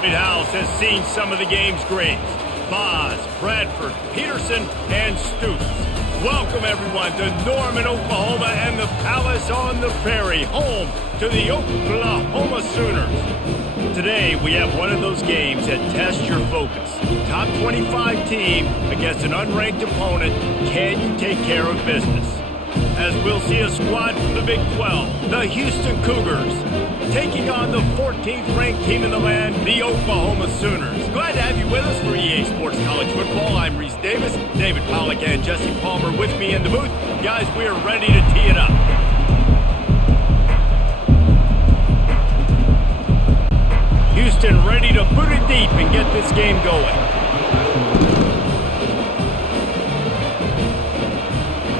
House has seen some of the game's greats. Boz, Bradford, Peterson, and Stoops. Welcome, everyone, to Norman, Oklahoma, and the Palace on the Prairie, home to the Oklahoma Sooners. Today, we have one of those games that tests your focus. Top 25 team against an unranked opponent. Can you take care of business? As we'll see a squad from the Big 12, the Houston Cougars, taking on the 14th ranked team in the land, the Oklahoma Sooners. Glad to have you with us for EA Sports College Football. I'm Reese Davis, David Pollack and Jesse Palmer with me in the booth. Guys, we are ready to tee it up. Houston ready to put it deep and get this game going.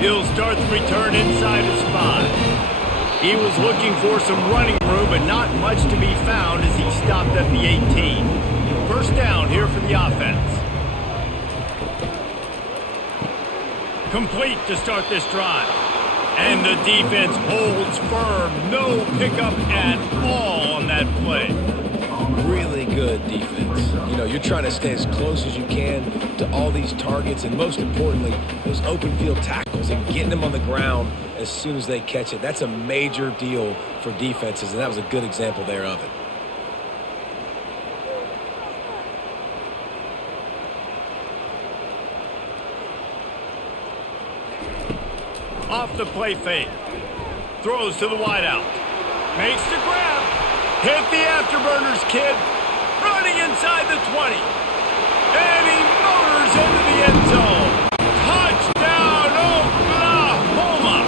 He'll start the return inside his 5. He was looking for some running room, but not much to be found as he stopped at the 18. First down here for the offense. Complete to start this drive. And the defense holds firm. No pickup at all on that play. Really good defense. You know, you're trying to stay as close as you can to all these targets, and most importantly, those open field tackles and getting them on the ground as soon as they catch it. That's a major deal for defenses, and that was a good example there of it. Off the play fake. Throws to the wideout. Makes the grab. Hit the afterburners, kid. Running inside the 20. And he motors into the end zone. Touchdown, Oklahoma.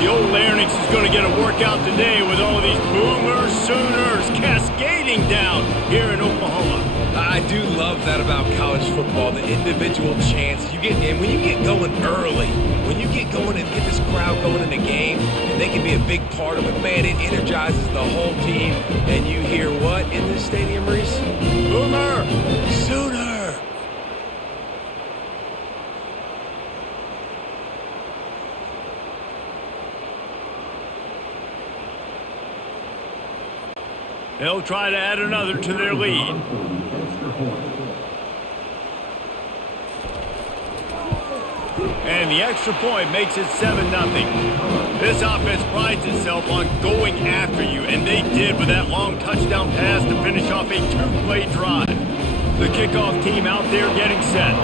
The old Larynx is going to get a workout today with all of these Boomer Sooners cascading down here in Oklahoma. I do love that about college football, the individual chances you get. And when you get going early, when you get going and get this crowd going in the game, and they can be a big part of it, man, it energizes the whole team. And you hear what in this stadium, Reese? Boomer Sooner. They'll try to add another to their lead. And the extra point makes it 7-0. This offense prides itself on going after you, and they did with that long touchdown pass to finish off a 2-play drive. The kickoff team out there getting set.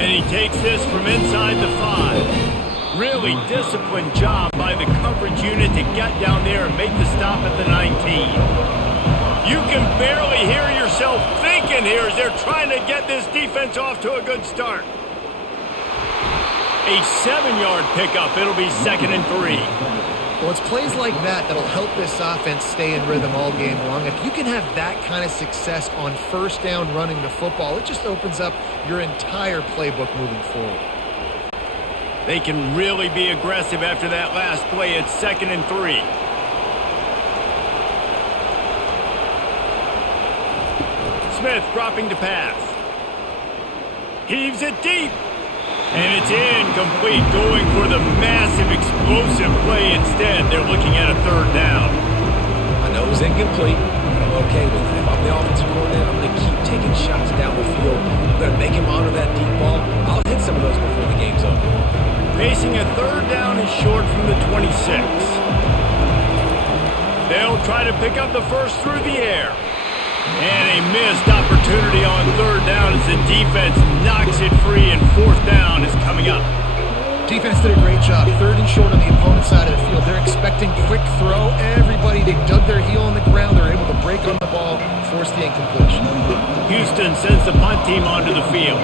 And he takes this from inside the 5. Really disciplined job by the coverage unit to get down there and make the stop at the 19. You can barely hear yourself thinking here as they're trying to get this defense off to a good start. A 7-yard pickup. It'll be 2nd and 3. Well, it's plays like that that'll help this offense stay in rhythm all game long. If you can have that kind of success on first down running the football, it just opens up your entire playbook moving forward. They can really be aggressive after that last play. It's 2nd and 3. Smith dropping to pass. Heaves it deep. And it's incomplete, going for the massive explosive play instead. They're looking at a 3rd down. I know it was incomplete, but I'm okay with it. If I'm the offensive coordinator, I'm going to keep taking shots down the field. I'm going to make him honor that deep ball. I'll hit some of those before the game's over. Facing a 3rd down is short from the 26. They'll try to pick up the first through the air. And a missed opportunity on 3rd down as the defense knocks it free, and 4th down is coming up. Defense did a great job. 3rd and short on the opponent's side of the field. They're expecting quick throw. Everybody, they dug their heel on the ground. They're able to break on the ball, force the incompletion. Houston sends the punt team onto the field.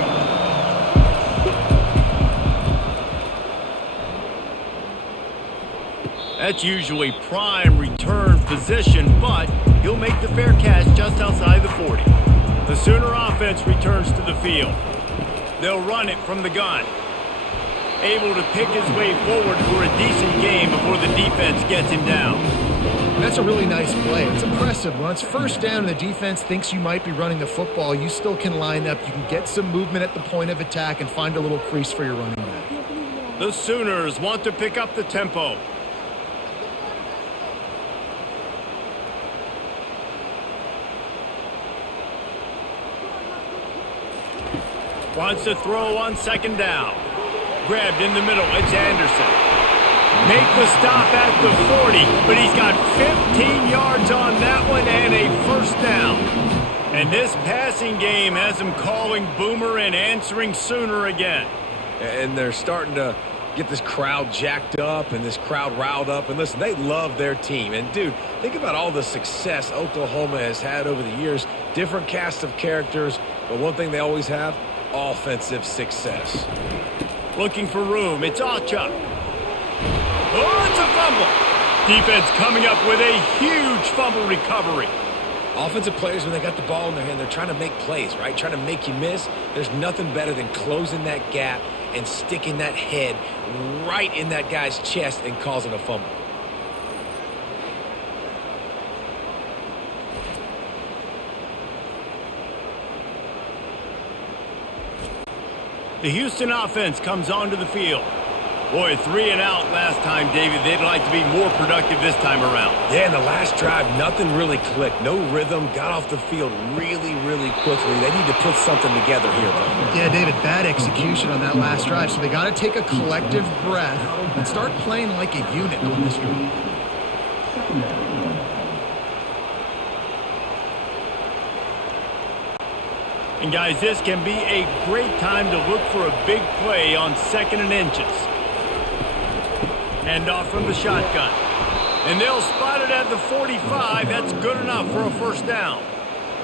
That's usually prime return position, but he'll make the fair catch just outside the 40. The Sooner offense returns to the field. They'll run it from the gun. Able to pick his way forward for a decent game before the defense gets him down. That's a really nice play. It's impressive. When it's first down and the defense thinks you might be running the football, you still can line up. You can get some movement at the point of attack and find a little crease for your running back. The Sooners want to pick up the tempo. Wants to throw on second down. Grabbed in the middle. It's Anderson. Make the stop at the 40, but he's got 15 yards on that one and a first down. And this passing game has him calling Boomer and answering Sooner again. And they're starting to get this crowd jacked up and this crowd riled up. And listen, they love their team. And, dude, think about all the success Oklahoma has had over the years. Different cast of characters, but one thing they always have, offensive success. Looking for room. It's Achuk. Oh, it's a fumble. Defense coming up with a huge fumble recovery. Offensive players, when they got the ball in their hand, they're trying to make plays, right? Trying to make you miss. There's nothing better than closing that gap and sticking that head right in that guy's chest and causing a fumble. The Houston offense comes onto the field. Boy, 3 and out last time, David. They'd like to be more productive this time around. Yeah, in the last drive, nothing really clicked. No rhythm, got off the field really, really quickly. They need to put something together here, though. Yeah, David, bad execution on that last drive. So they got to take a collective breath and start playing like a unit on this drive. And, guys, this can be a great time to look for a big play on 2nd and inches. Hand off from the shotgun. And they'll spot it at the 45. That's good enough for a first down.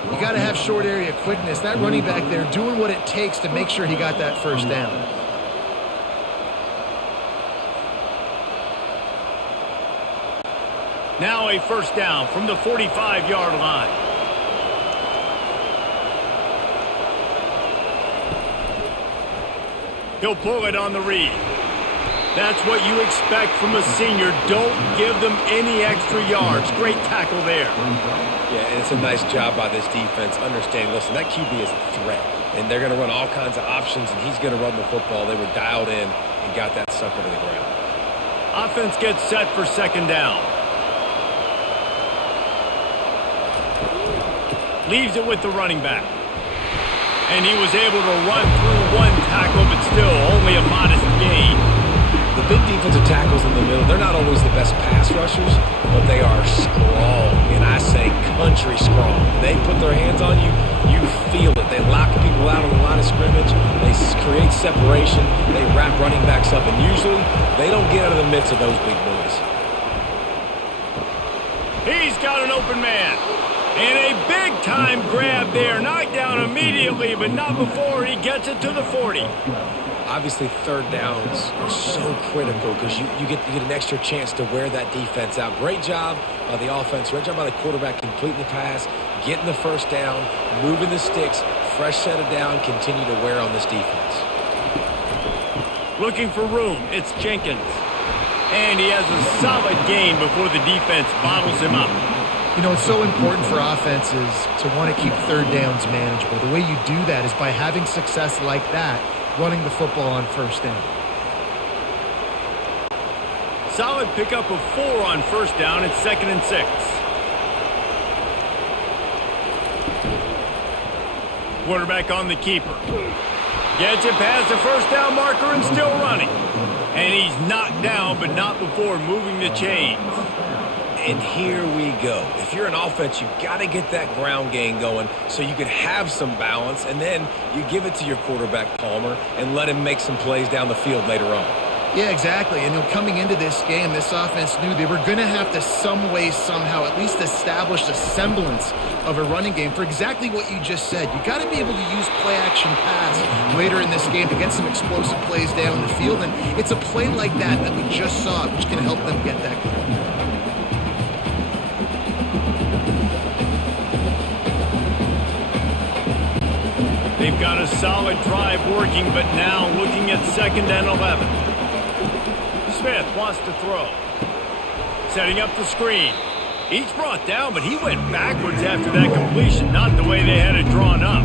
You got to have short area quickness. That running back there doing what it takes to make sure he got that first down. Now a first down from the 45-yard line. He'll pull it on the read. That's what you expect from a senior. Don't give them any extra yards. Great tackle there. Yeah, and it's a nice job by this defense. Understanding, listen, that QB is a threat. And they're going to run all kinds of options, and he's going to run the football. They were dialed in and got that sucker to the ground. Offense gets set for second down. Leaves it with the running back. And he was able to run through one tackle, but still only a modest gain. The big defensive tackles in the middle, they're not always the best pass rushers, but they are strong, and I say country strong. When they put their hands on you, you feel it. They lock people out on the line of scrimmage. They create separation. They wrap running backs up, and usually they don't get out of the midst of those big boys. He's got an open man. And a big-time grab there. Knocked down immediately, but not before he gets it to the 40. Obviously, third downs are so critical because you get an extra chance to wear that defense out. Great job by the offense. Great job by the quarterback completing the pass, getting the first down, moving the sticks, fresh set of down, continue to wear on this defense. Looking for room. It's Jenkins. And he has a solid gain before the defense bottles him up. You know, it's so important for offenses to want to keep third downs manageable. The way you do that is by having success like that, running the football on first down. Solid pickup of 4 on first down. It's 2nd and 6. Quarterback on the keeper. Gets it past the first down marker and still running. And he's knocked down, but not before moving the chains. And here we go. If you're an offense, you've got to get that ground game going so you can have some balance, and then you give it to your quarterback, Palmer, and let him make some plays down the field later on. Yeah, exactly. And coming into this game, this offense knew they were going to have to some way, somehow, at least establish a semblance of a running game for exactly what you just said. You got to be able to use play-action pass later in this game to get some explosive plays down the field, and it's a play like that we just saw, which can help them get that going. They've got a solid drive working, but now looking at 2nd and 11. Smith wants to throw. Setting up the screen. He's brought down, but he went backwards after that completion, not the way they had it drawn up.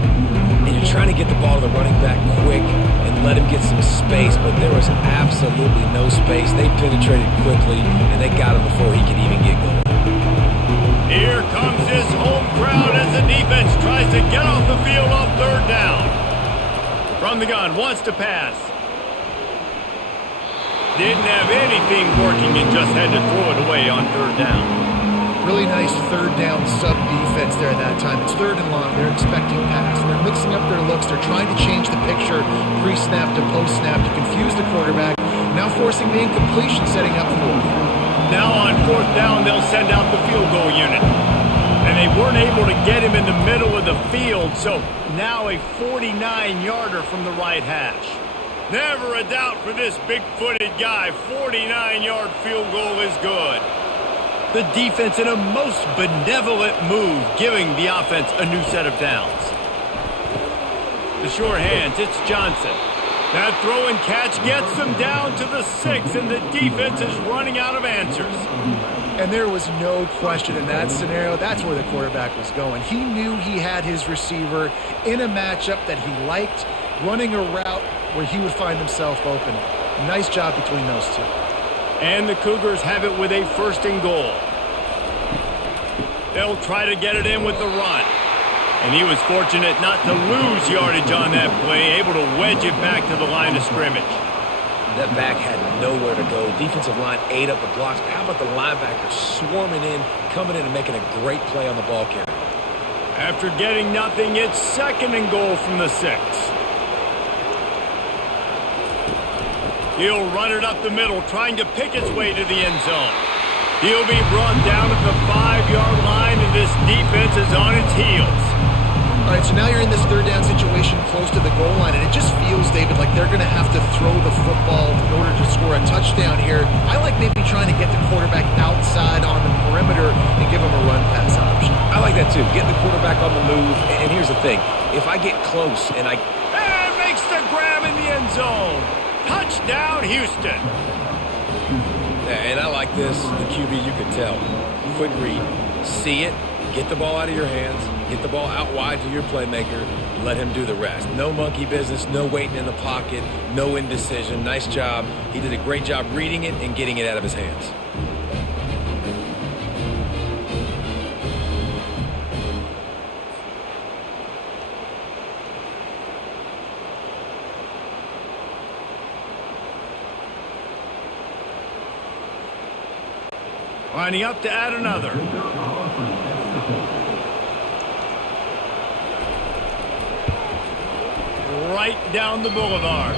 And you're trying to get the ball to the running back quick and let him get some space, but there was absolutely no space. They penetrated quickly, and they got him before he could even get going. Here comes this home crowd as the defense tries to get off the field on 3rd down. From from the gun, wants to pass. Didn't have anything working and just had to throw it away on third down. Really nice third down sub defense there at that time. It's third and long. They're expecting pass. They're mixing up their looks. They're trying to change the picture pre-snap to post-snap to confuse the quarterback. Now forcing the incompletion, setting up fourth. Now on fourth down, they'll send out the field goal unit. And they weren't able to get him in the middle of the field, so now a 49-yarder from the right hash. Never a doubt for this big-footed guy. 49-yard field goal is good. The defense in a most benevolent move, giving the offense a new set of downs. The sure hands, it's Johnson. That throw and catch gets them down to the 6, and the defense is running out of answers. And there was no question in that scenario. That's where the quarterback was going. He knew he had his receiver in a matchup that he liked, running a route where he would find himself open. Nice job between those two. And the Cougars have it with a first and goal. They'll try to get it in with the run. And he was fortunate not to lose yardage on that play, able to wedge it back to the line of scrimmage. That back had nowhere to go. Defensive line ate up the blocks. How about the linebacker swarming in, coming in and making a great play on the ball carrier? After getting nothing, it's second and goal from the 6. He'll run it up the middle, trying to pick its way to the end zone. He'll be brought down at the 5-yard line, and this defense is on its heels. All right, so now you're in this third down situation close to the goal line, and it just feels, David, like they're going to have to throw the football in order to score a touchdown here. I like maybe trying to get the quarterback outside on the perimeter and give him a run-pass option. I like that, too. Get the quarterback on the move. And here's the thing. If I get close and I... And makes the grab in the end zone. Touchdown, Houston. And I like this. The QB, you can tell. Quick read. See it. Get the ball out of your hands. Get the ball out wide to your playmaker. Let him do the rest. No monkey business. No waiting in the pocket. No indecision. Nice job. He did a great job reading it and getting it out of his hands. Lining up to add another. Right down the boulevard.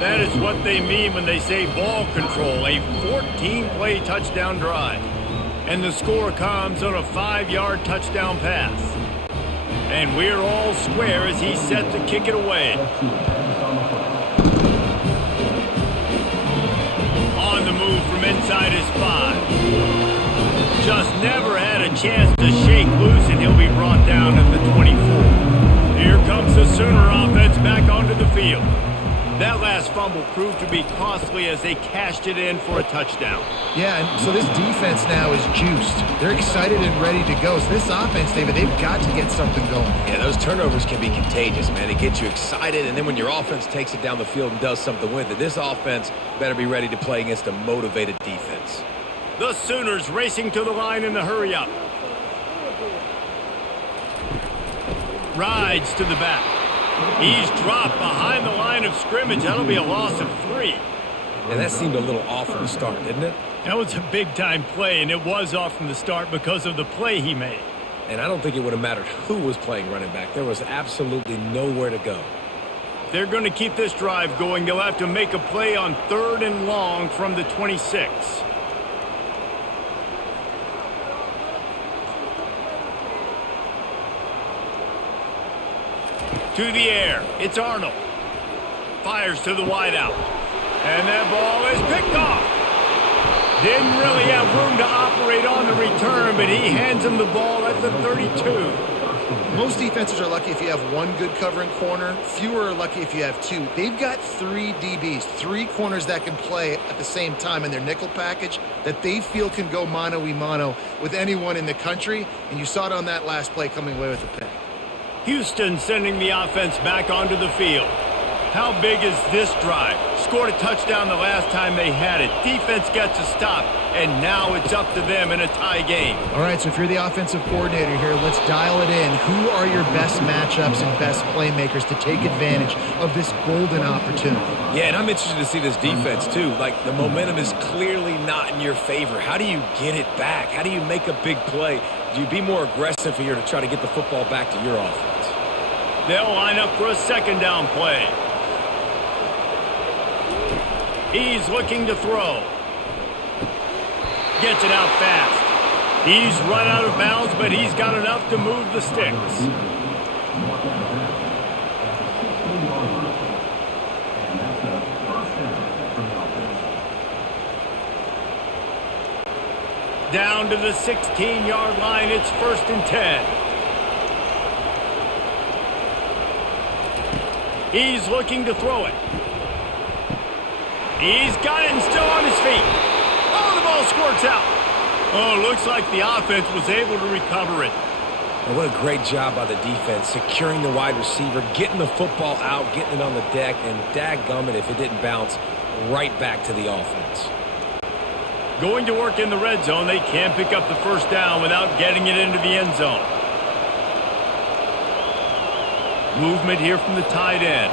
That is what they mean when they say ball control. A 14-play touchdown drive. And the score comes on a 5-yard touchdown pass. And we're all square as he's set to kick it away. On the move from inside his 5. Just never had a chance to shake loose, and he'll be brought down at the 24. Here comes the Sooner offense back onto the field. That last fumble proved to be costly as they cashed it in for a touchdown. Yeah, and so this defense now is juiced. They're excited and ready to go. So this offense, David, they've got to get something going. Yeah, those turnovers can be contagious, man. It gets you excited, and then when your offense takes it down the field and does something with it, this offense better be ready to play against a motivated defense. The Sooners racing to the line in the hurry-up. Rides to the back. He's dropped behind the line of scrimmage. That'll be a loss of 3. And that seemed a little off from the start, didn't it? That was a big-time play, and it was off from the start because of the play he made. And I don't think it would have mattered who was playing running back. There was absolutely nowhere to go. They're going to keep this drive going. They'll have to make a play on 3rd and long from the 26. To the air, it's Arnold. Fires to the wideout. And that ball is picked off. Didn't really have room to operate on the return, but he hands him the ball at the 32. Most defenses are lucky if you have one good covering corner. Fewer are lucky if you have 2. They've got 3 DBs, 3 corners that can play at the same time in their nickel package that they feel can go mano-a-mano with anyone in the country. And you saw it on that last play coming away with the pick. Houston sending the offense back onto the field. How big is this drive? Scored a touchdown the last time they had it. Defense gets a stop, and now it's up to them in a tie game. All right, so if you're the offensive coordinator here, let's dial it in. Who are your best matchups and best playmakers to take advantage of this golden opportunity? Yeah, and I'm interested to see this defense, too. Like, the momentum is clearly not in your favor. How do you get it back? How do you make a big play? Do you be more aggressive here to try to get the football back to your offense? They'll line up for a second down play. He's looking to throw. Gets it out fast. He's run out of bounds, but he's got enough to move the sticks. Down to the 16-yard line. It's 1st and 10. He's looking to throw it. He's got it and still on his feet. Oh, the ball squirts out. Oh, looks like the offense was able to recover it. And what a great job by the defense, securing the wide receiver, getting the football out, getting it on the deck, and dadgummit if it didn't bounce right back to the offense. Going to work in the red zone. They can't pick up the first down without getting it into the end zone. Movement here from the tight end.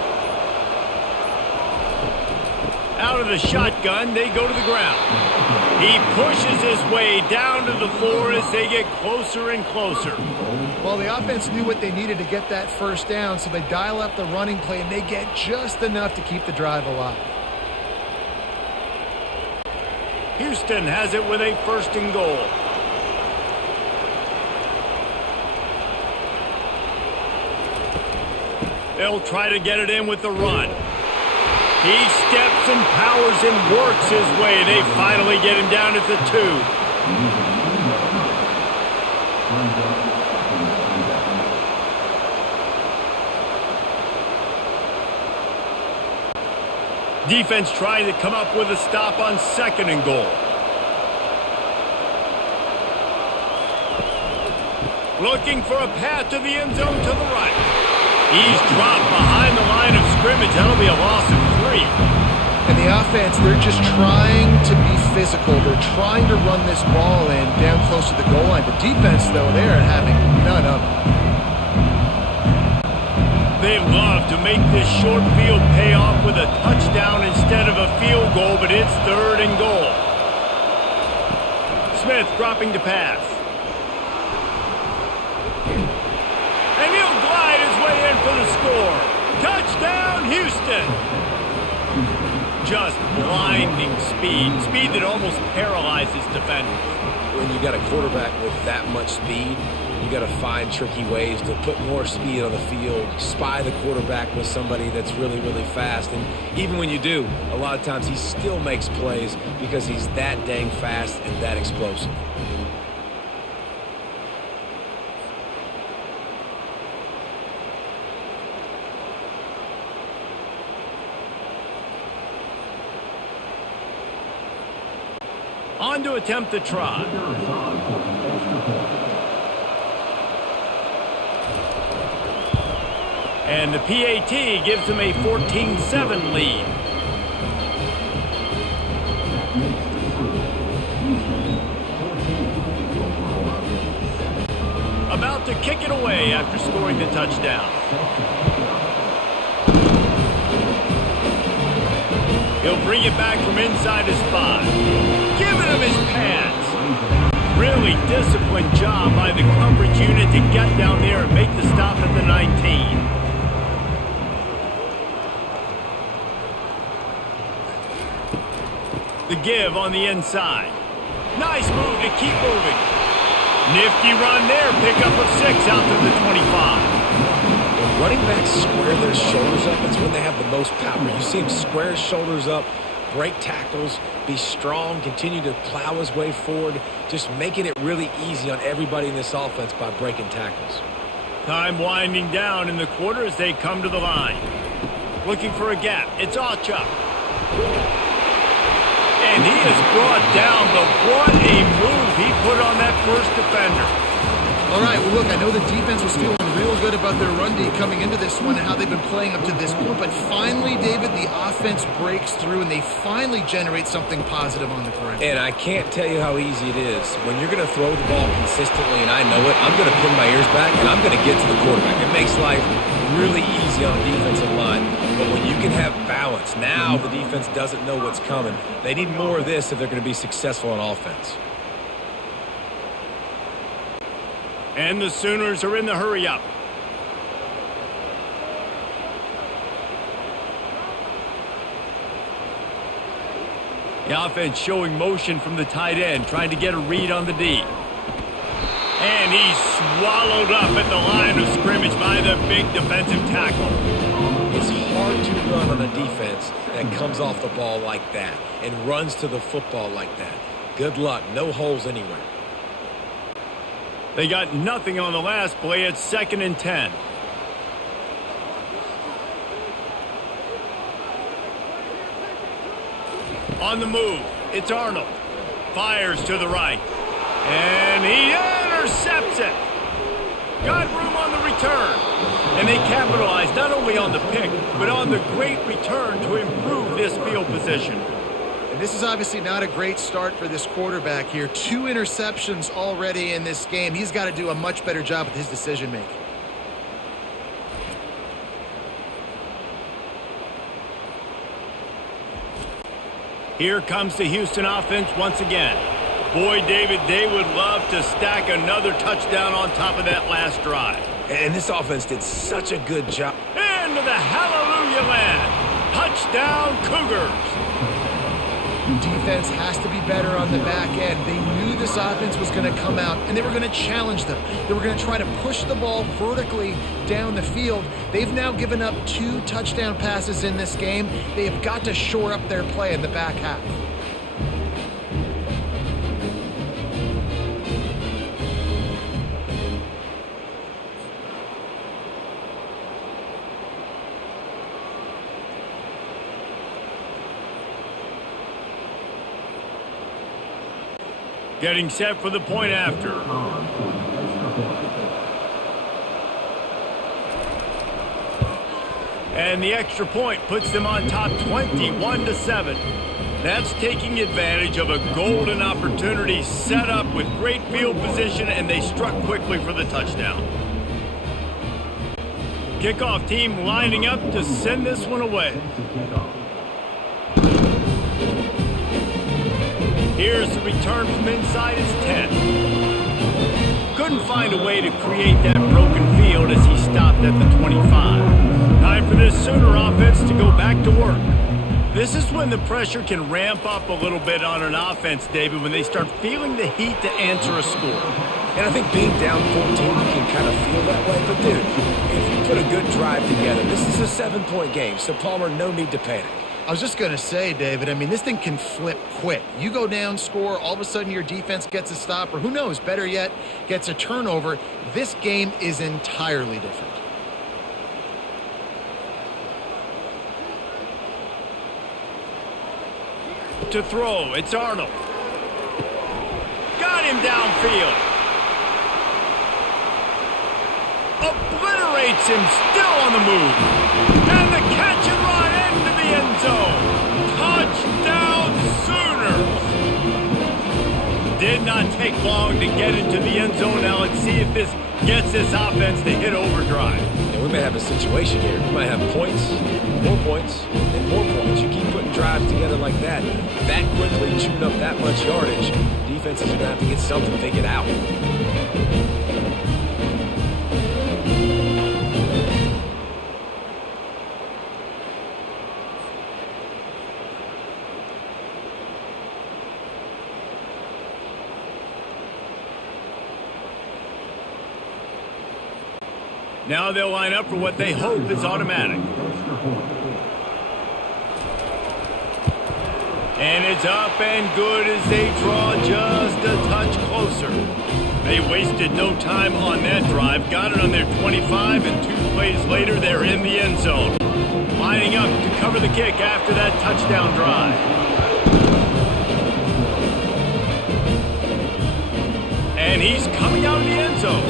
Out of the shotgun, they go to the ground. He pushes his way down to the floor as they get closer and closer. Well, the offense knew what they needed to get that first down, so they dial up the running play, and they get just enough to keep the drive alive. Houston has it with a 1st and goal. They'll try to get it in with the run. He steps and powers and works his way. They finally get him down at the 2. Defense trying to come up with a stop on 2nd and goal. Looking for a path to the end zone to the right. He's dropped behind the line of scrimmage. That'll be a loss of 3. And the offense, they're just trying to be physical. They're trying to run this ball in down close to the goal line. The defense, though, they're having none of it. They love to make this short field pay off with a touchdown instead of a field goal, but it's 3rd and goal. Smith dropping to pass. And he'll glide his way in for the score. Touchdown, Houston. Just blinding speed. Speed that almost paralyzes defenders. When you got a quarterback with that much speed, you got to find tricky ways to put more speed on the field, spy the quarterback with somebody that's really, really fast. And even when you do, a lot of times he still makes plays because he's that dang fast and that explosive. On to attempt the try. And the PAT gives them a 14-7 lead. About to kick it away after scoring the touchdown. He'll bring it back from inside his 5. Giving him his pads. Really disciplined job by the coverage unit to get down there and make the stop at the 19. The give on the inside. Nice move to keep moving. Nifty run there. Pickup of 6 out to the 25. When running backs square their shoulders up, that's when they have the most power. You see him square his shoulders up, break tackles, be strong, continue to plow his way forward, just making it really easy on everybody in this offense by breaking tackles. Time winding down in the quarter as they come to the line. Looking for a gap. It's Achuk. And he is brought down, but what a move he put on that first defender. All right, well, look, I know the defense was feeling really real good about their run D coming into this one and how they've been playing up to this point. But finally, David, the offense breaks through and they finally generate something positive on the ground. And I can't tell you how easy it is. When you're going to throw the ball consistently and I know it, I'm going to pin my ears back and I'm going to get to the quarterback. It makes life really easy on the defensive line. But when you can have balance, now the defense doesn't know what's coming. They need more of this if they're going to be successful on offense. And the Sooners are in the hurry-up. The offense showing motion from the tight end, trying to get a read on the D. And he's swallowed up at the line of scrimmage by the big defensive tackle. It's hard to run on a defense that comes off the ball like that and runs to the football like that. Good luck. No holes anywhere. They got nothing on the last play. It's 2nd and 10. On the move, it's Arnold. Fires to the right. And he intercepts it. Got room on the return. And they capitalized not only on the pick, but on the great return to improve this field position. And this is obviously not a great start for this quarterback here. 2 interceptions already in this game. He's got to do a much better job with his decision-making. Here comes the Houston offense once again. Boy, David, they would love to stack another touchdown on top of that last drive. And this offense did such a good job. Into the hallelujah land. Touchdown, Cougars. Defense has to be better on the back end. They knew this offense was going to come out, and they were going to challenge them. They were going to try to push the ball vertically down the field. They've now given up 2 touchdown passes in this game. They have got to shore up their play in the back half. Getting set for the point after. And the extra point puts them on top 21-7. That's taking advantage of a golden opportunity set up with great field position, and they struck quickly for the touchdown. Kickoff team lining up to send this one away. Here's the return from inside his 10. Couldn't find a way to create that broken field as he stopped at the 25. Time for this Sooner offense to go back to work. This is when the pressure can ramp up a little bit on an offense, David, when they start feeling the heat to answer a score. And I think being down 14, you can kind of feel that way. But, dude, if you put a good drive together, this is a 7-point game, so Palmer, no need to panic. I was just going to say, David, I mean, this thing can flip quick. You go down, score, all of a sudden your defense gets a stop, or who knows, better yet, gets a turnover. This game is entirely different. To throw, it's Arnold. Got him downfield. Obliterates him, still on the move. And the catch and run into the end zone. Touchdown, Sooners. Did not take long to get into the end zone. Now let's see if this gets this offense to hit overdrive. Yeah, we may have a situation here. We might have points, and more points. You keep putting drives together like that quickly, chewing up that much yardage, defenses are going to have to get something figured out. Now they'll line up for what they hope is automatic. And it's up and good as they draw just a touch closer. They wasted no time on that drive. Got it on their 25, and 2 plays later, they're in the end zone. Lining up to cover the kick after that touchdown drive. And he's coming out of the end zone.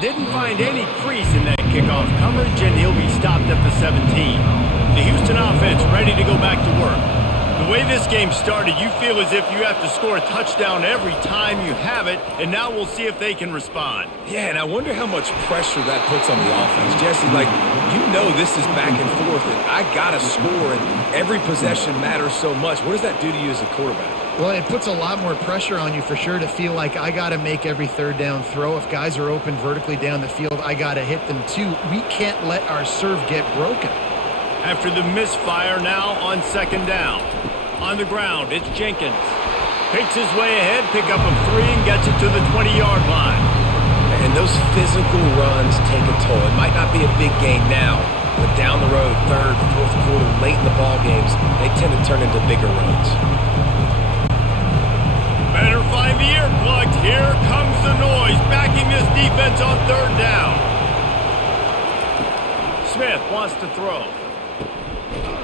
Didn't find any crease in that kickoff coverage, and he'll be stopped at the 17. The Houston offense ready to go back to work. The way this game started, you feel as if you have to score a touchdown every time you have it, and now we'll see if they can respond. Yeah, and I wonder how much pressure that puts on the offense. Jesse, like, you know this is back and forth, and I got to score, and every possession matters so much. What does that do to you as a quarterback? Well, it puts a lot more pressure on you for sure to feel like I got to make every third down throw. If guys are open vertically down the field, I got to hit them too. We can't let our serve get broken. After the misfire, now on second down. On the ground, it's Jenkins. Picks his way ahead, pick up a 3, and gets it to the 20-yard line. And those physical runs take a toll. It might not be a big gain now, but down the road, third, fourth quarter, late in the ball games, they tend to turn into bigger runs. Better find the earplugs. Here comes the noise, backing this defense on third down. Smith wants to throw.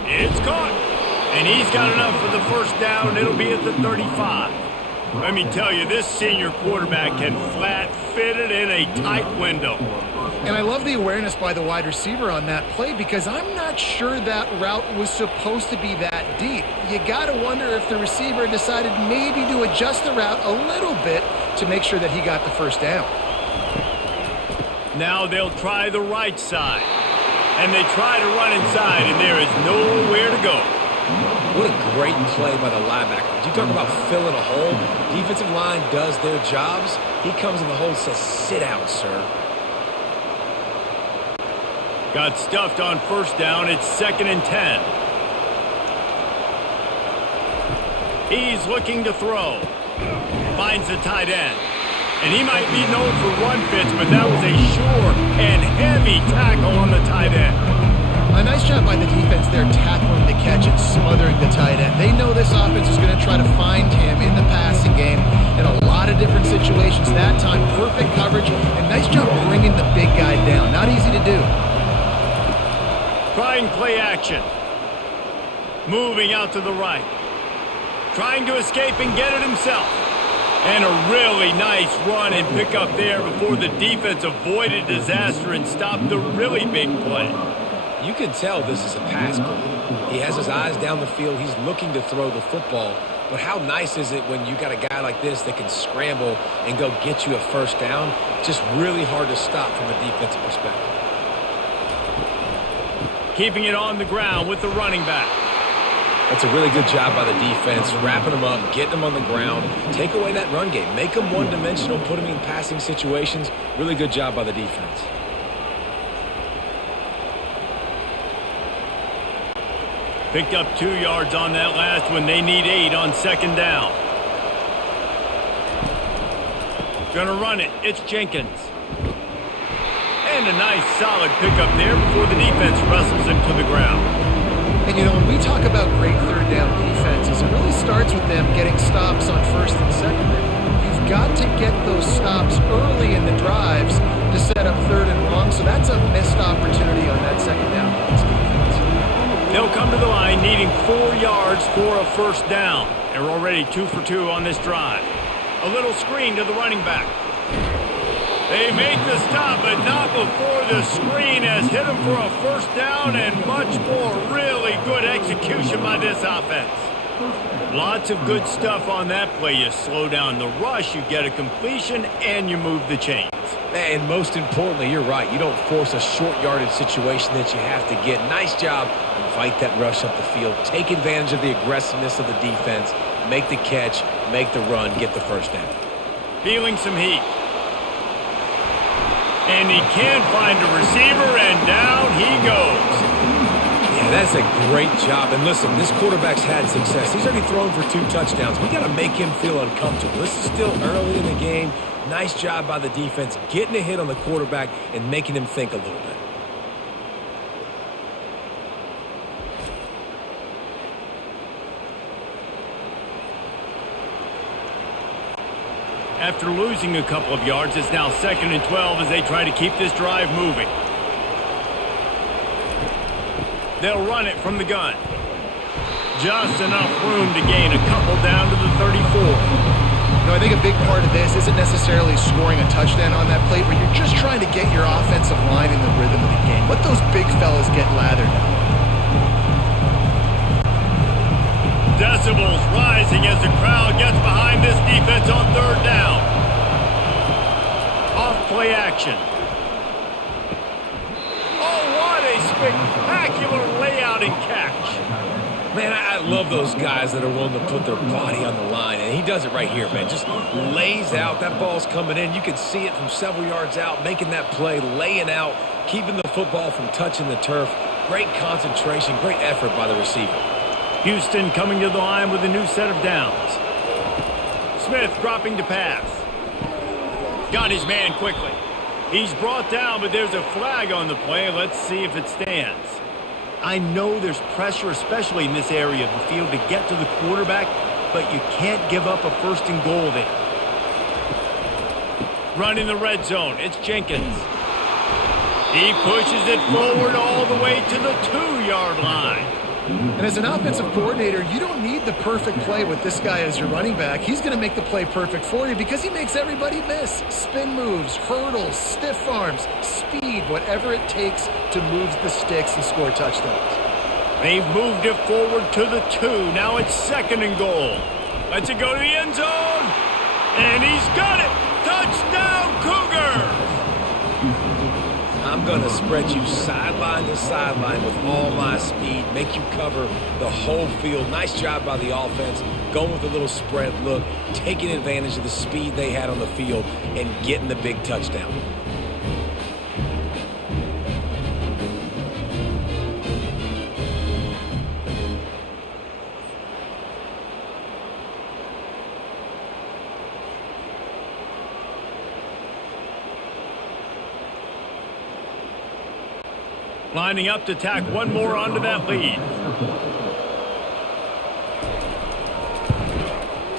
It's caught. And he's got enough for the first down. It'll be at the 35. Let me tell you, this senior quarterback can flat fit it in a tight window. And I love the awareness by the wide receiver on that play because I'm not sure that route was supposed to be that deep. You got to wonder if the receiver decided maybe to adjust the route a little bit to make sure that he got the first down. Now they'll try the right side. And they try to run inside, and there is nowhere to go. What a great play by the linebacker. You talk about filling a hole. Defensive line does their jobs. He comes in the hole and says, sit down, sir. Got stuffed on first down. It's 2nd and 10. He's looking to throw. Finds the tight end. And he might be known for run fits, but that was a short and heavy tackle on the tight end. A nice job by the defense there tackling the catch and smothering the tight end. They know this offense is going to try to find him in the passing game in a lot of different situations. That time, perfect coverage, and nice job bringing the big guy down. Not easy to do. Trying play action. Moving out to the right. Trying to escape and get it himself. And a really nice run and pick up there before the defense avoided disaster and stopped the really big play. You can tell this is a pass play. He has his eyes down the field. He's looking to throw the football. But how nice is it when you got a guy like this that can scramble and go get you a first down? It's just really hard to stop from a defensive perspective. Keeping it on the ground with the running back. That's a really good job by the defense, wrapping them up, getting them on the ground. Take away that run game. Make them one-dimensional, put them in passing situations. Really good job by the defense. Picked up 2 yards on that last one. They need 8 on second down. Gonna run it. It's Jenkins. And a nice solid pickup there before the defense wrestles him to the ground. And, you know, when we talk about great third down defenses, it really starts with them getting stops on first and second down. You've got to get those stops early in the drives to set up third and long, so that's a missed opportunity on that second down by this defense. They'll come to the line needing 4 yards for a first down. They're already 2 for 2 on this drive. A little screen to the running back. They make the stop, but not before the screen has hit them for a first down and much more. Really good execution by this offense. Lots of good stuff on that play. You slow down the rush, you get a completion, and you move the chains. And most importantly, you're right. You don't force a short yardage situation that you have to get. Nice job. Invite that rush up the field. Take advantage of the aggressiveness of the defense. Make the catch, make the run, get the first down. Feeling some heat. And he can't find a receiver, and down he goes. Yeah, that's a great job. And listen, this quarterback's had success. He's already thrown for 2 touchdowns. We got to make him feel uncomfortable. This is still early in the game. Nice job by the defense, getting a hit on the quarterback and making him think a little bit. After losing a couple of yards, it's now 2nd and 12 as they try to keep this drive moving. They'll run it from the gun. Just enough room to gain a couple down to the 34. I think a big part of this isn't necessarily scoring a touchdown on that play, but you're just trying to get your offensive line in the rhythm of the game. Let those big fellas get lathered up. Decibels rising as the crowd gets behind this defense on third down. Off play action. Oh, what a spectacular layout and catch. Man, I love those guys that are willing to put their body on the line, and he does it right here, man. Just lays out. That ball's coming in. You can see it from several yards out, making that play, laying out, keeping the football from touching the turf. Great concentration, great effort by the receiver. Houston coming to the line with a new set of downs. Smith dropping to pass. Got his man quickly. He's brought down, but there's a flag on the play. Let's see if it stands. I know there's pressure, especially in this area of the field, to get to the quarterback, but you can't give up a first and goal there. Running the red zone, it's Jenkins. He pushes it forward all the way to the 2-yard line. And as an offensive coordinator, you don't need the perfect play with this guy as your running back. He's going to make the play perfect for you because he makes everybody miss. Spin moves, hurdles, stiff arms, speed, whatever it takes to move the sticks and score touchdowns. They've moved it forward to the 2. Now it's second and goal. Lets it go to the end zone. And he's got it. Touchdown, Cougars! I'm going to spread you sideline to sideline with all my speed, make you cover the whole field. Nice job by the offense, going with a little spread look, taking advantage of the speed they had on the field and getting the big touchdown. Lining up to tack one more onto that lead.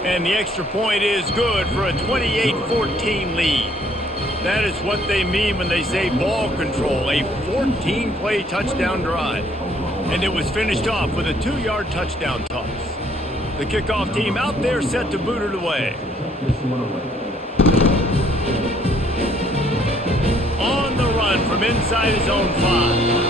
And the extra point is good for a 28-14 lead. That is what they mean when they say ball control, a 14-play touchdown drive. And it was finished off with a 2-yard touchdown toss. The kickoff team out there set to boot it away. On the run from inside his own 5.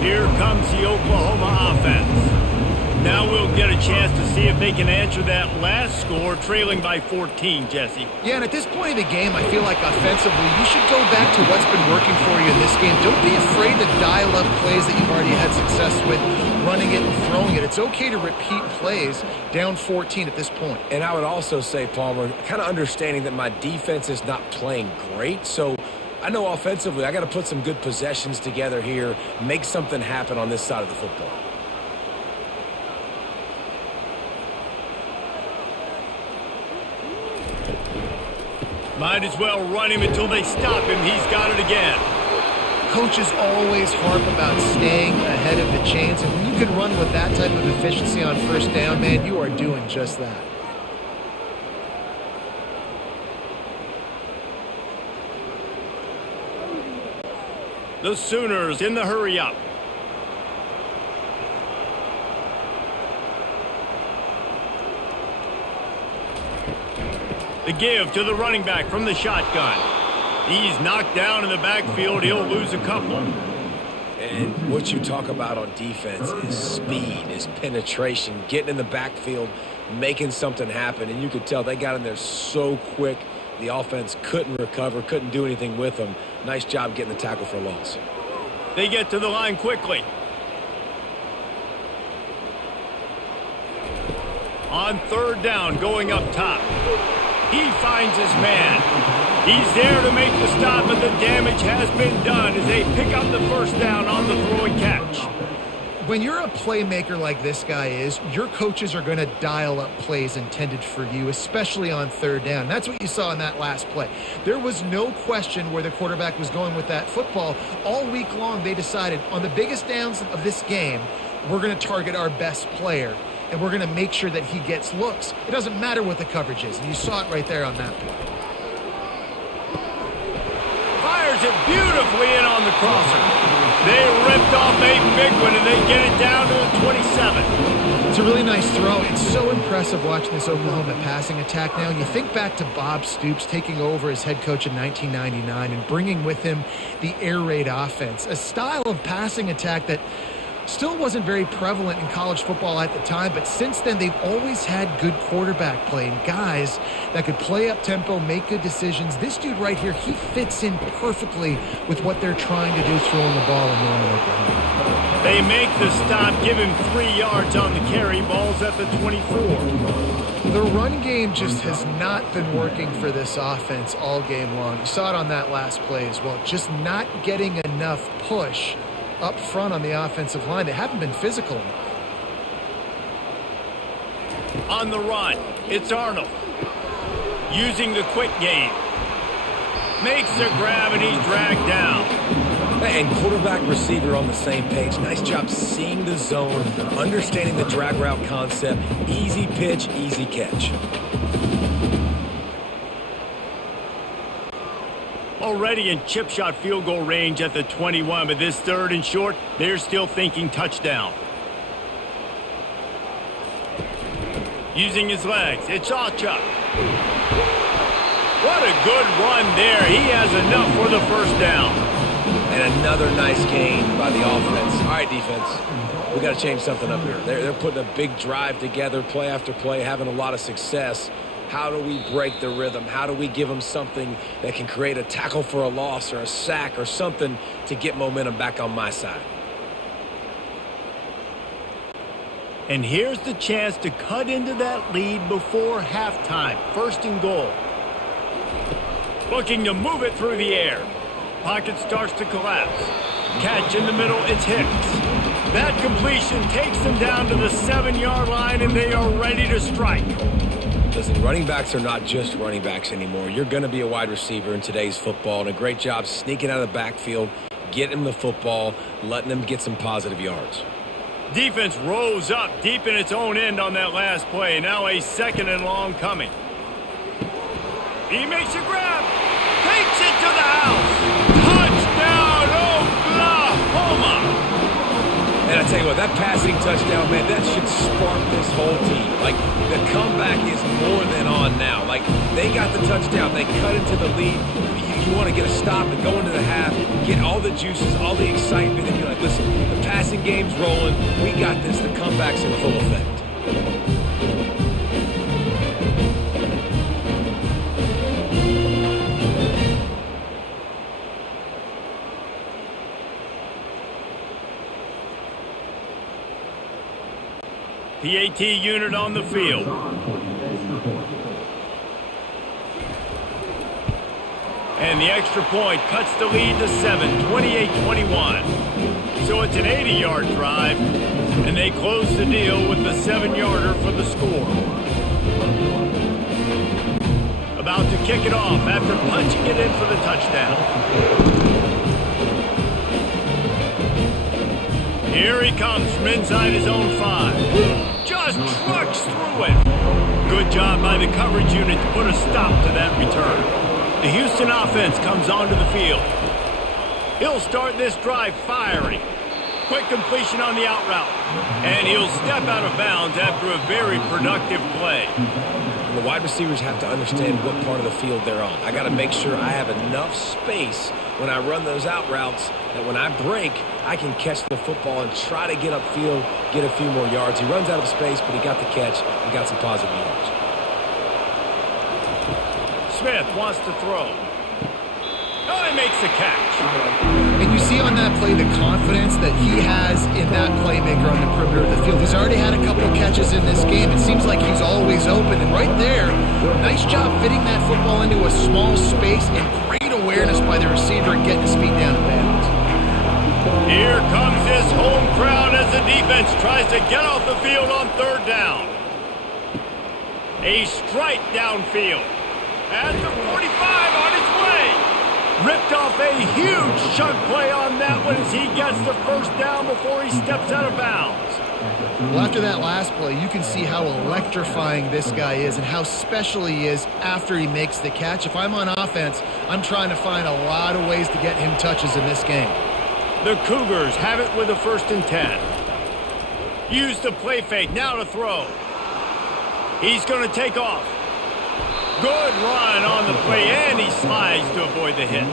Here comes the Oklahoma offense. Now we'll get a chance to see if they can answer that last score, trailing by 14, Jesse. Yeah, and at this point of the game, I feel like offensively, you should go back to what's been working for you in this game. Don't be afraid to dial up plays that you've already had success with, running it and throwing it. It's okay to repeat plays down 14 at this point. And I would also say, Palmer, kind of understanding that my defense is not playing great, so I know offensively I got to put some good possessions together here, make something happen on this side of the football. Might as well run him until they stop him. He's got it again. Coaches always harp about staying ahead of the chains, and when you can run with that type of efficiency on first down, man, you are doing just that. The Sooners in the hurry-up. The give to the running back from the shotgun. He's knocked down in the backfield. He'll lose a couple. And what you talk about on defense is speed, is penetration, getting in the backfield, making something happen. And you could tell they got in there so quick, the offense couldn't recover, couldn't do anything with them. Nice job getting the tackle for loss. They get to the line quickly. On third down, going up top. He finds his man. He's there to make the stop, but the damage has been done as they pick up the first down on the throw and catch. When you're a playmaker like this guy is, your coaches are going to dial up plays intended for you, especially on third down. That's what you saw in that last play. There was no question where the quarterback was going with that football. All week long, they decided on the biggest downs of this game, we're going to target our best player, and we're going to make sure that he gets looks. It doesn't matter what the coverage is, and you saw it right there on that play. Fires it beautifully in on the crosser. They ripped off a big one, and they get it down to the 27. It's a really nice throw. It's so impressive watching this Oklahoma passing attack now. And you think back to Bob Stoops taking over as head coach in 1999 and bringing with him the air raid offense, a style of passing attack that still wasn't very prevalent in college football at the time, but since then they've always had good quarterback play and guys that could play up tempo, make good decisions. This dude right here, he fits in perfectly with what they're trying to do throwing the ball in Norman, Oklahoma. They make the stop, give him 3 yards on the carry. Ball's at the 24. The run game just has not been working for this offense all game long. You saw it on that last play as well. Just not getting enough push up front on the offensive line. They haven't been physical enough. On the run, it's Arnold. Using the quick game. Makes a grab, and he's dragged down. And quarterback receiver on the same page. Nice job seeing the zone, understanding the drag route concept. Easy pitch, easy catch. Already in chip shot field goal range at the 21, but this 3rd and short, they're still thinking touchdown. Using his legs, it's Alchuk. What a good run there. He has enough for the first down. And another nice gain by the offense. All right, defense, we got to change something up here. They're putting a big drive together, play after play, having a lot of success. How do we break the rhythm? How do we give them something that can create a tackle for a loss or a sack or something to get momentum back on my side? And here's the chance to cut into that lead before halftime. 1st and goal. Looking to move it through the air. Pocket starts to collapse. Catch in the middle, it's Hicks. That completion takes them down to the 7-yard line, and they are ready to strike. Listen, running backs are not just running backs anymore. You're going to be a wide receiver in today's football, and a great job sneaking out of the backfield, getting them the football, letting them get some positive yards. Defense rose up deep in its own end on that last play. Now a 2nd and long coming. He makes a grab. Takes it to the house. Touchdown, Oklahoma. And I tell you what, that passing touchdown, man, that should spark this whole team. Like, the comeback is more than on now. Like, they got the touchdown. They cut into the lead. You want to get a stop and go into the half, get all the juices, all the excitement, and be like, listen, the passing game's rolling. We got this. The comeback's in full effect. PAT unit on the field. And the extra point cuts the lead to 7, 28-21. So it's an 80-yard drive, and they close the deal with the 7-yarder for the score. About to kick it off after punching it in for the touchdown. Here he comes from inside his own 5. Just trucks through it. Good job by the coverage unit to put a stop to that return. The Houston offense comes onto the field. He'll start this drive firing. Quick completion on the out route. And he'll step out of bounds after a very productive play. The wide receivers have to understand what part of the field they're on. I got to make sure I have enough space when I run those out routes that when I break, I can catch the football and try to get upfield, get a few more yards. He runs out of space, but he got the catch. He got some positive yards. Smith wants to throw. Oh, he makes the catch. And you see on that play the confidence that he has in that playmaker on the perimeter of the field. He's already had a couple of catches in this game. It seems like he's always open. And right there, nice job fitting that football into a small space and great awareness by the receiver and getting his feet down in bounds. Here comes this home crowd as the defense tries to get off the field on 3rd down. A strike downfield. At the 45 on its way. Ripped off a huge chunk play on that one as he gets the first down before he steps out of bounds. Well, after that last play, you can see how electrifying this guy is and how special he is after he makes the catch. If I'm on offense, I'm trying to find a lot of ways to get him touches in this game. The Cougars have it with a 1st and 10. Use the play fake, now to throw. He's going to take off. Good run on the play, and he slides to avoid the hit.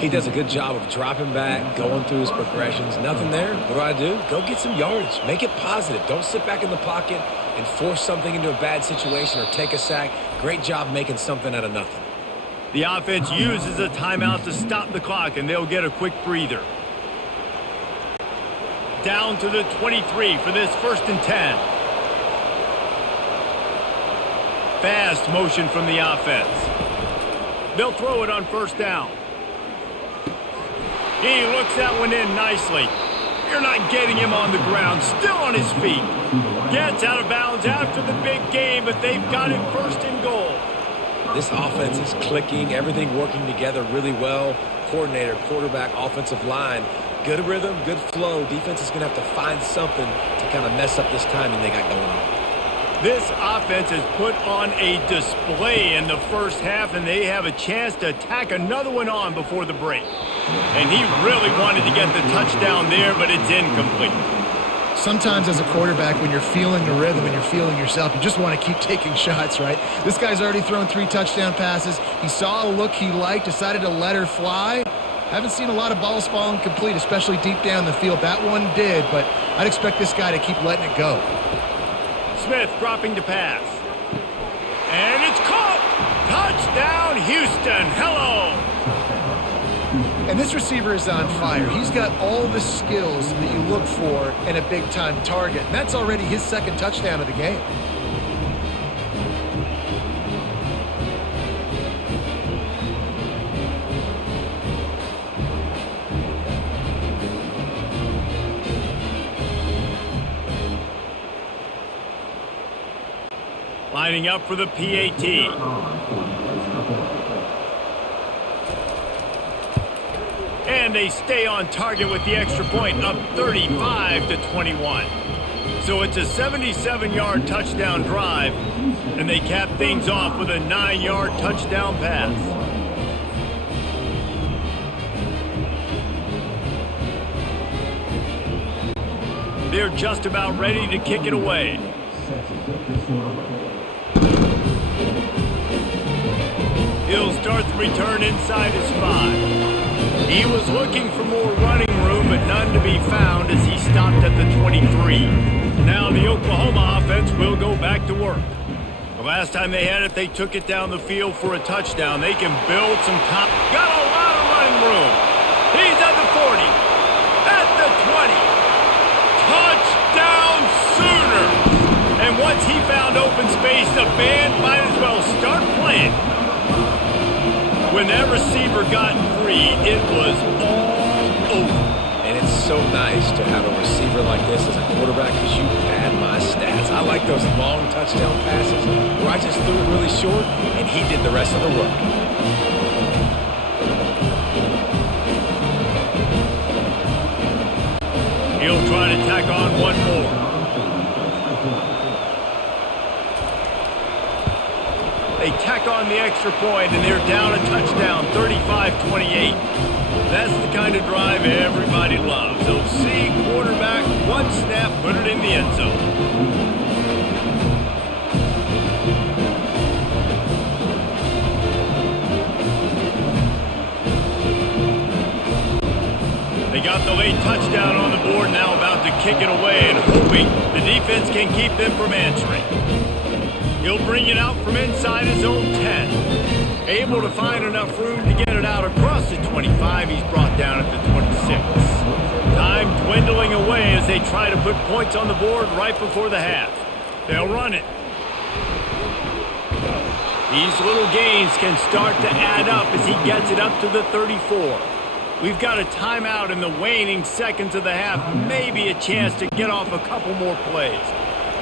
He does a good job of dropping back, going through his progressions. Nothing there. What do? Go get some yardage. Make it positive. Don't sit back in the pocket and force something into a bad situation or take a sack. Great job making something out of nothing. The offense uses a timeout to stop the clock, and they'll get a quick breather. Down to the 23 for this 1st and 10. Fast motion from the offense. They'll throw it on 1st down. He looks that one in nicely. You're not getting him on the ground. Still on his feet. Gets out of bounds after the big game, but they've got him 1st and goal. This offense is clicking. Everything working together really well. Coordinator, quarterback, offensive line. Good rhythm, good flow. Defense is going to have to find something to kind of mess up this timing they got going on. This offense has put on a display in the 1st half, and they have a chance to tack another one on before the break. And he really wanted to get the touchdown there, but it's incomplete. Sometimes as a quarterback, when you're feeling the rhythm and you're feeling yourself, you just want to keep taking shots, right? This guy's already thrown 3 touchdown passes. He saw a look he liked, decided to let her fly. Haven't seen a lot of balls falling complete, especially deep down the field. That one did, but I'd expect this guy to keep letting it go. Smith dropping to pass. And it's caught! Touchdown, Houston. Hello! And this receiver is on fire. He's got all the skills that you look for in a big-time target. And that's already his 2nd touchdown of the game. Lining up for the PAT. And they stay on target with the extra point, up 35-21. So it's a 77-yard touchdown drive, and they cap things off with a 9-yard touchdown pass. They're just about ready to kick it away. He'll start the return inside his 5. He was looking for more running room, but none to be found as he stopped at the 23. Now the Oklahoma offense will go back to work. The last time they had it, they took it down the field for a touchdown. They can build some top. Got a lot of running room. He's at the 40. At the 20. Touchdown Sooners! And once he found open space, the band might as well start playing. When that receiver got free, it was all over. And it's so nice to have a receiver like this as a quarterback because you pad my stats. I like those long touchdown passes where I just threw it really short and he did the rest of the work. He'll try to tack on one more. They tack on the extra point, and they're down a touchdown, 35-28. That's the kind of drive everybody loves. They'll see quarterback, one snap, put it in the end zone. They got the late touchdown on the board, now about to kick it away and hoping the defense can keep them from answering. He'll bring it out from inside his own 10. Able to find enough room to get it out across the 25. He's brought down at the 26. Time dwindling away as they try to put points on the board right before the half. They'll run it. These little gains can start to add up as he gets it up to the 34. We've got a timeout in the waning seconds of the half. Maybe a chance to get off a couple more plays.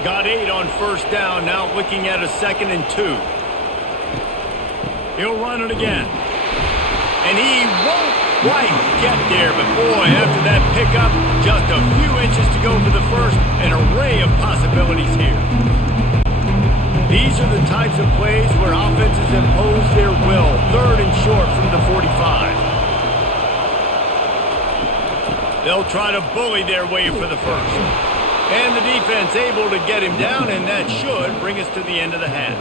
Got 8 on 1st down, now looking at a 2nd and 2. He'll run it again. And he won't quite get there, but boy, after that pickup, just a few inches to go for the first, an array of possibilities here. These are the types of plays where offenses impose their will. 3rd and short from the 45. They'll try to bully their way for the first. And the defense able to get him down, and that should bring us to the end of the half.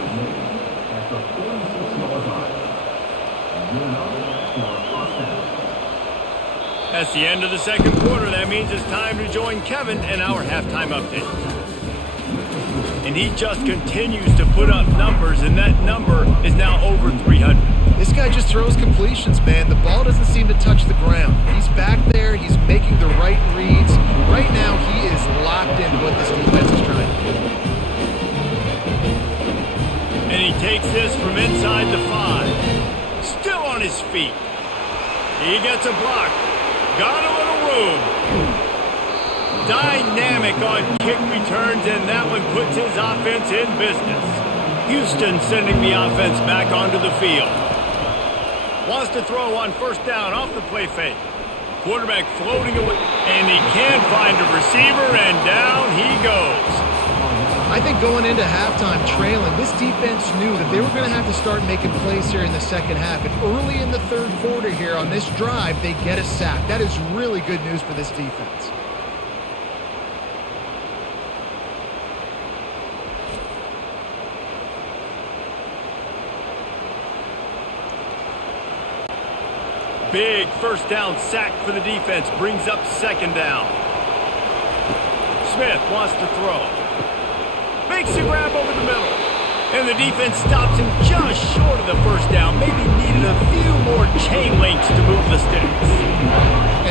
That's the end of the second quarter. That means it's time to join Kevin in our halftime update. And he just continues to put up numbers, and that number is now over 300. This guy just throws completions, man. The ball doesn't seem to touch the ground. He's back there. He's making the right reads. Right now, he is locked into what this defense is trying to do. And he takes this from inside the 5. Still on his feet. He gets a block. Got a little room. Dynamic on kick returns, and that one puts his offense in business. Houston sending the offense back onto the field. Wants to throw on first down off the play fake. Quarterback floating away, and he can't find a receiver, and down he goes. I think going into halftime trailing, this defense knew that they were going to have to start making plays here in the second half. And early in the third quarter here on this drive, they get a sack. That is really good news for this defense. Big first down sack for the defense. Brings up second down. Smith wants to throw. Makes a grab over the middle. And the defense stops him just short of the first down. Maybe needed a few more chain links to move the sticks.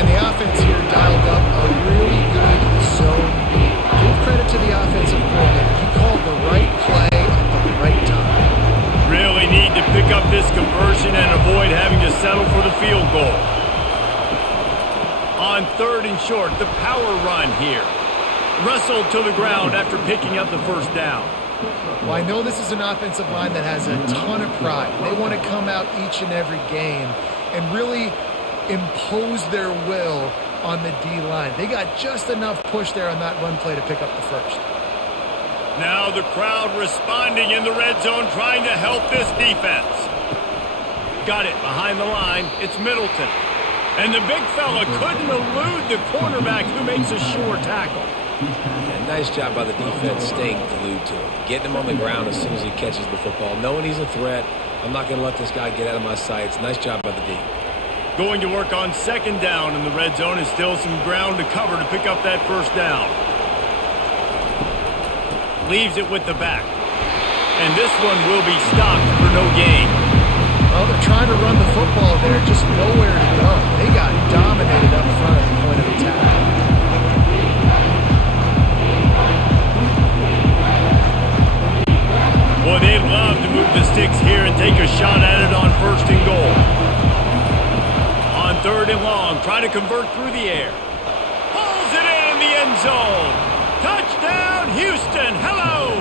And the offense here dialed up a really good zone beat. Give credit to the offensive coordinator. He called the right play at the right time. Really need to pick up this conversion and avoid having to settle for the field goal. On third and short, the power run here. Wrestled to the ground after picking up the first down. Well, I know this is an offensive line that has a ton of pride. They want to come out each and every game and really impose their will on the D-line. They got just enough push there on that run play to pick up the first. Now the crowd responding in the red zone, trying to help this defense. Got it behind the line. It's Middleton. And the big fella couldn't elude the cornerback who makes a sure tackle. Yeah, nice job by the defense staying glued to him. Getting him on the ground as soon as he catches the football. Knowing he's a threat. I'm not going to let this guy get out of my sights. Nice job by the D. Going to work on second down in the red zone, and still some ground to cover to pick up that first down. Leaves it with the back. And this one will be stopped for no gain. Well, they're trying to run the football there, just nowhere to go. They got dominated up front at the point of attack. Boy, they'd love to move the sticks here and take a shot at it on first and goal. On third and long, trying to convert through the air. Pulls it in the end zone. Touchdown, Houston. Hello.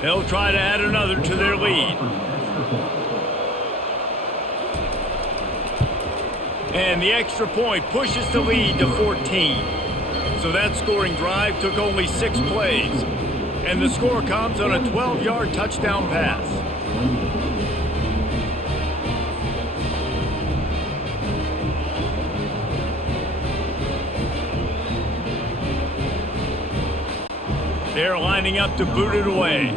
They'll try to add another to their lead. And the extra point pushes the lead to 14. So that scoring drive took only 6 plays. And the score comes on a 12-yard touchdown pass. They're lining up to boot it away.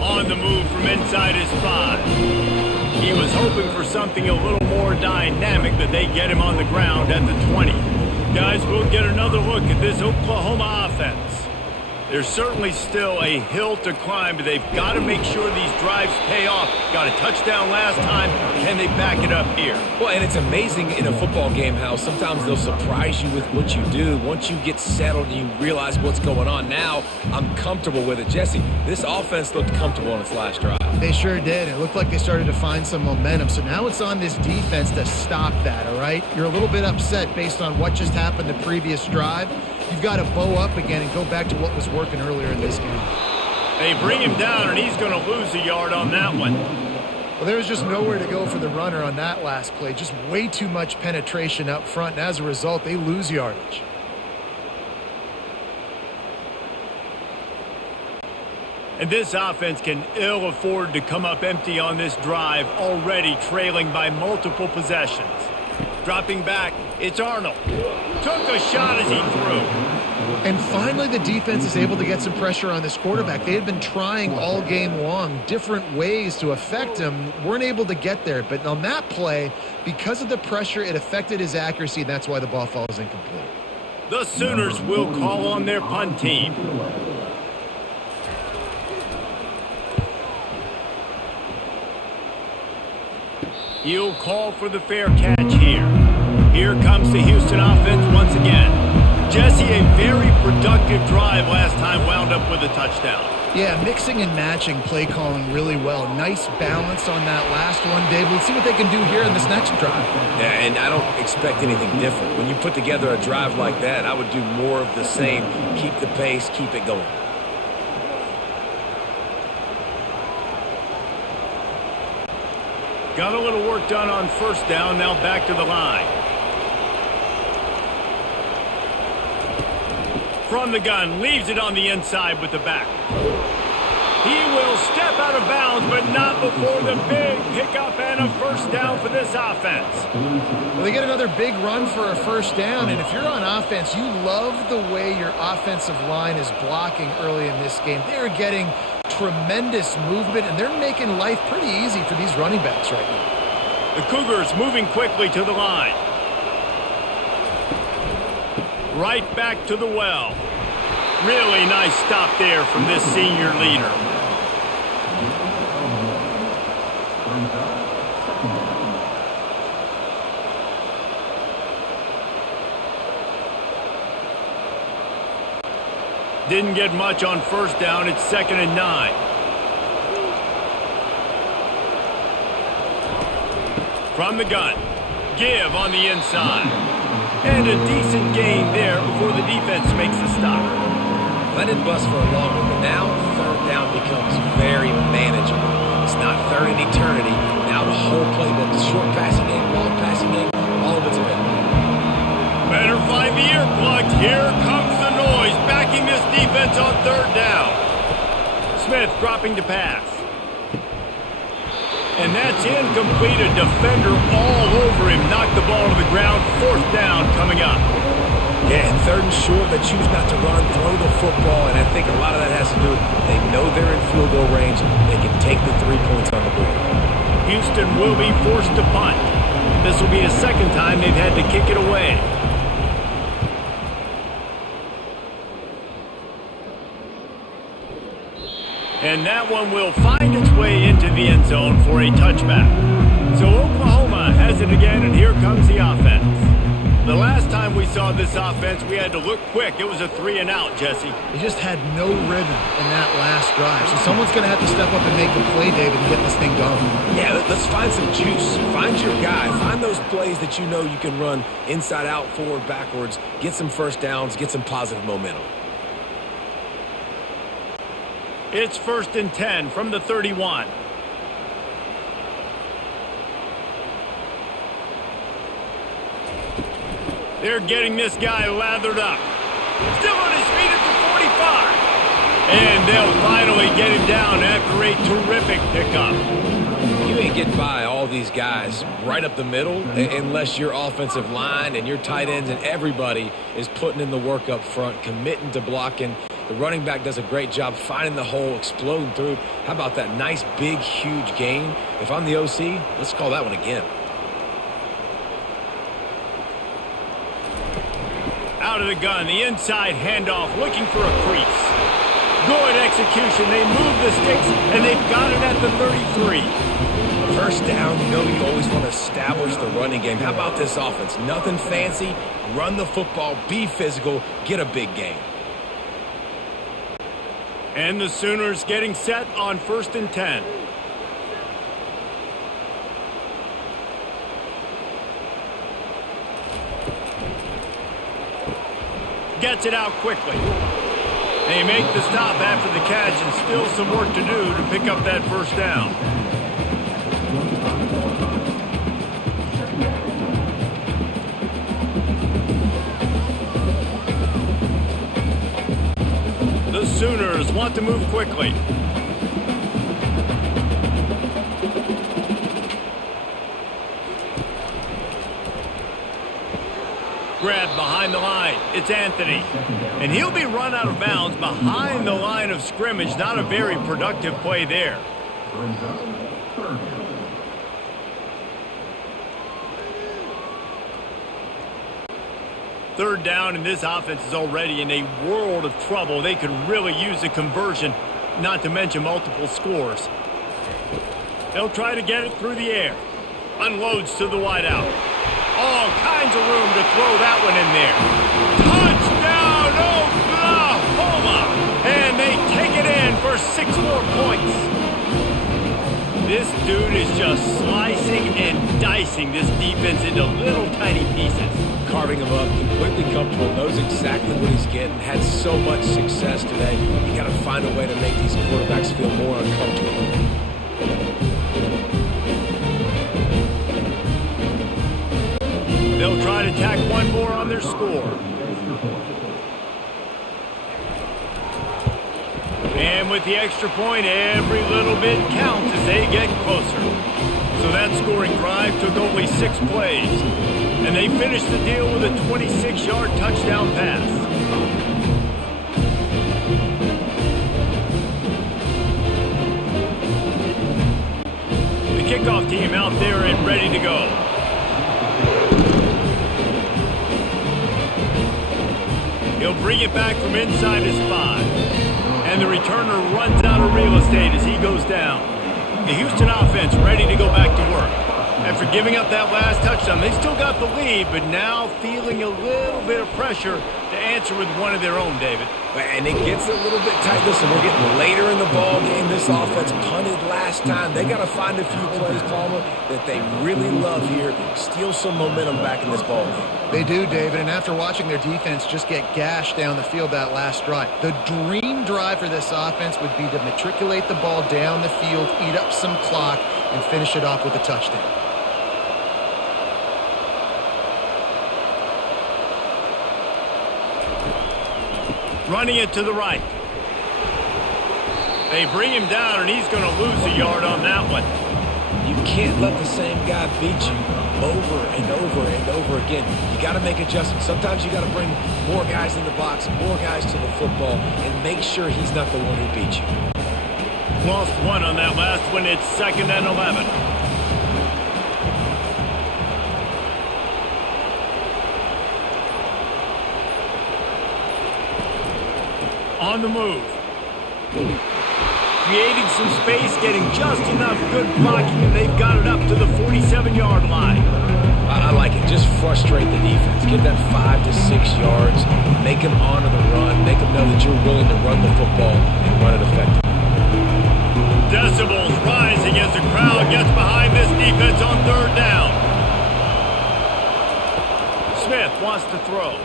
On the move from inside his 5. He was hoping for something a little more dynamic, but they get him on the ground at the 20. Guys, we'll get another look at this Oklahoma offense. There's certainly still a hill to climb, but they've got to make sure these drives pay off. Got a touchdown last time. Can they back it up here? Well, and it's amazing in a football game how sometimes they'll surprise you with what you do. Once you get settled and you realize what's going on, now I'm comfortable with it. Jesse, this offense looked comfortable on its last drive. They sure did. It looked like they started to find some momentum. So now it's on this defense to stop that, all right? You're a little bit upset based on what just happened the previous drive. You've got to bow up again and go back to what was working earlier in this game. They bring him down, and he's going to lose a yard on that one. Well, there was just nowhere to go for the runner on that last play. Just way too much penetration up front, and as a result, they lose yardage. And this offense can ill afford to come up empty on this drive, already trailing by multiple possessions. Dropping back, it's Arnold. Took a shot as he threw. And finally, the defense is able to get some pressure on this quarterback. They had been trying all game long different ways to affect him. Weren't able to get there. But on that play, because of the pressure, it affected his accuracy, and that's why the ball falls incomplete. The Sooners will call on their punt team. He'll call for the fair catch here. Here comes the Houston offense once again. Jesse, a very productive drive last time, wound up with a touchdown. Yeah, mixing and matching play calling really well. Nice balance on that last one, Dave. Let's see what they can do here in this next drive. Yeah, and I don't expect anything different. When you put together a drive like that, I would do more of the same. Keep the pace, keep it going. Got a little work done on first down, now back to the line. From the gun, leaves it on the inside with the back. He will step out of bounds, but not before the big pickup and a first down for this offense. Well, they get another big run for a first down, and if you're on offense, you love the way your offensive line is blocking early in this game. They're getting tremendous movement, and they're making life pretty easy for these running backs right now. The Cougars moving quickly to the line. Right back to the well. Really nice stop there from this senior leader. Didn't get much on first down. It's 2nd and 9. From the gun. Give on the inside. And a decent gain there before the defense makes the stop. That didn't bust for a long one, but now third down becomes very manageable. It's not third in eternity. Now the whole playbook, the short passing game, long passing game, all of it's available. Better find the earplugs. Here comes the noise, backing this defense on third down. Smith dropping to pass. And that's incomplete. A defender all over him. Knocked the ball to the ground. Fourth down coming up. Yeah, and third and short, they choose not to run, throw the football, and I think a lot of that has to do with they know they're in field goal range. They can take the 3 points on the board. Houston will be forced to punt. This will be the second time they've had to kick it away. And that one will find its way into the end zone for a touchback. So Oklahoma has it again, and here comes the offense. The last time we saw this offense, we had to look quick. It was a 3-and-out, Jesse. They just had no rhythm in that last drive. So someone's going to have to step up and make the play, David, and get this thing going. Yeah, let's find some juice. Find your guy. Find those plays that you know you can run inside out, forward, backwards. Get some first downs. Get some positive momentum. It's 1st and 10 from the 31. They're getting this guy lathered up. Still on his feet at the 45. And they'll finally get him down after a terrific pickup. You ain't getting by all these guys right up the middle unless your offensive line and your tight ends and everybody is putting in the work up front, committing to blocking. The running back does a great job finding the hole, exploding through. How about that nice, big, huge gain? If I'm the OC, let's call that one again. Out of the gun, the inside handoff, looking for a crease. Good execution. They move the sticks, and they've got it at the 33. First down, you know you always want to establish the running game. How about this offense? Nothing fancy. Run the football, be physical, get a big gain. And the Sooners getting set on 1st and 10. Gets it out quickly. They make the stop after the catch and still some work to do to pick up that first down. The Sooners want to move quickly. Grab behind the line. It's Anthony. And he'll be run out of bounds behind the line of scrimmage. Not a very productive play there. Third down, and this offense is already in a world of trouble. They could really use a conversion, not to mention multiple scores. They'll try to get it through the air. Unloads to the wideout. All kinds of room to throw that one in there. Touchdown, Oklahoma! And they take it in for 6 more points. This dude is just slicing and dicing this defense into little tiny pieces. Carving him up, completely comfortable, knows exactly what he's getting, had so much success today. You got to find a way to make these quarterbacks feel more uncomfortable. They'll try to tack one more on their score. And with the extra point, every little bit counts as they get closer. So that scoring drive took only 6 plays. And they finished the deal with a 26-yard touchdown pass. The kickoff team out there and ready to go. He'll bring it back from inside his 5. And the returner runs out of real estate as he goes down. The Houston offense ready to go back to work. After giving up that last touchdown, they still got the lead, but now feeling a little bit of pressure to answer with one of their own, David. And it gets a little bit tight. Listen, we're getting later in the ball game. This offense punted last time. They got to find a few plays, Palmer, that they really love here. Steal some momentum back in this ball game. They do, David, and after watching their defense just get gashed down the field that last drive, the dream drive for this offense would be to matriculate the ball down the field, eat up some clock, and finish it off with a touchdown. Running it to the right. They bring him down, and he's going to lose a yard on that one. You can't let the same guy beat you over and over and over again. You got to make adjustments. Sometimes you got to bring more guys in the box, more guys to the football, and make sure he's not the one who beat you. Lost one on that last one. It's 2nd and 11. On the move. Creating some space, getting just enough good blocking, and they've got it up to the 47-yard line. I like it. Just frustrate the defense. Get that 5 to 6 yards. Make them honor the run. Make them know that you're willing to run the football and run it effectively. Decibels rising as the crowd gets behind this defense on 3rd down. Smith wants to throw.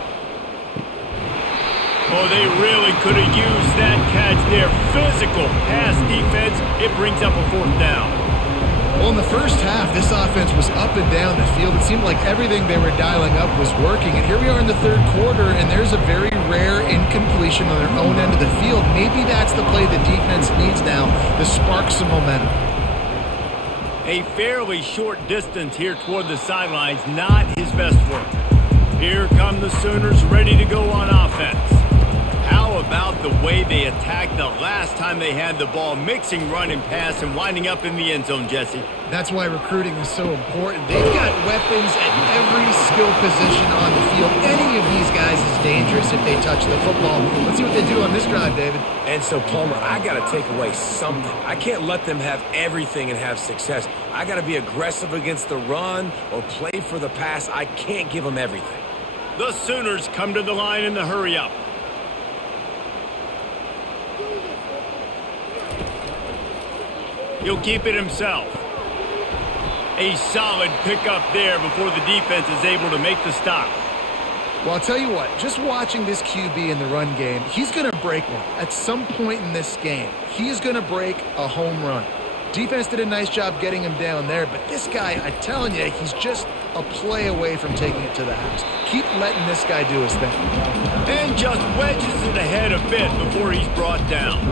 Oh, they really could have used that catch there. Physical pass defense. It brings up a 4th down. Well, in the first half, this offense was up and down the field. It seemed like everything they were dialing up was working. And here we are in the 3rd quarter, and there's a very rare incompletion on their own end of the field. Maybe that's the play the defense needs now to spark some momentum. A fairly short distance here toward the sidelines. Not his best work. Here come the Sooners ready to go on offense. How about the way they attacked the last time they had the ball, mixing run and pass and winding up in the end zone, Jesse? That's why recruiting is so important. They've got weapons at every skill position on the field. Any of these guys is dangerous if they touch the football. Let's see what they do on this drive, David. And so, Palmer, I got to take away something. I can't let them have everything and have success. I got to be aggressive against the run or play for the pass. I can't give them everything. The Sooners come to the line in the hurry-up. He'll keep it himself. A solid pickup there before the defense is able to make the stop. Well, I'll tell you what, just watching this QB in the run game, he's going to break one. At some point in this game, he is going to break a home run. Defense did a nice job getting him down there, but this guy, I'm telling you, he's just a play away from taking it to the house. Keep letting this guy do his thing. And just wedges it ahead a bit before he's brought down.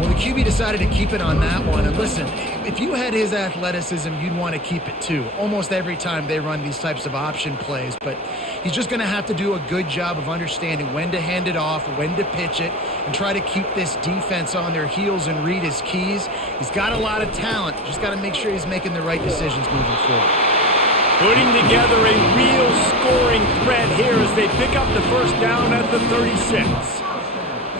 Well, the QB decided to keep it on that one. And listen, if you had his athleticism, you'd want to keep it too. Almost every time they run these types of option plays. But he's just going to have to do a good job of understanding when to hand it off, when to pitch it, and try to keep this defense on their heels and read his keys. He's got a lot of talent. Just got to make sure he's making the right decisions moving forward. Putting together a real scoring threat here as they pick up the first down at the 36.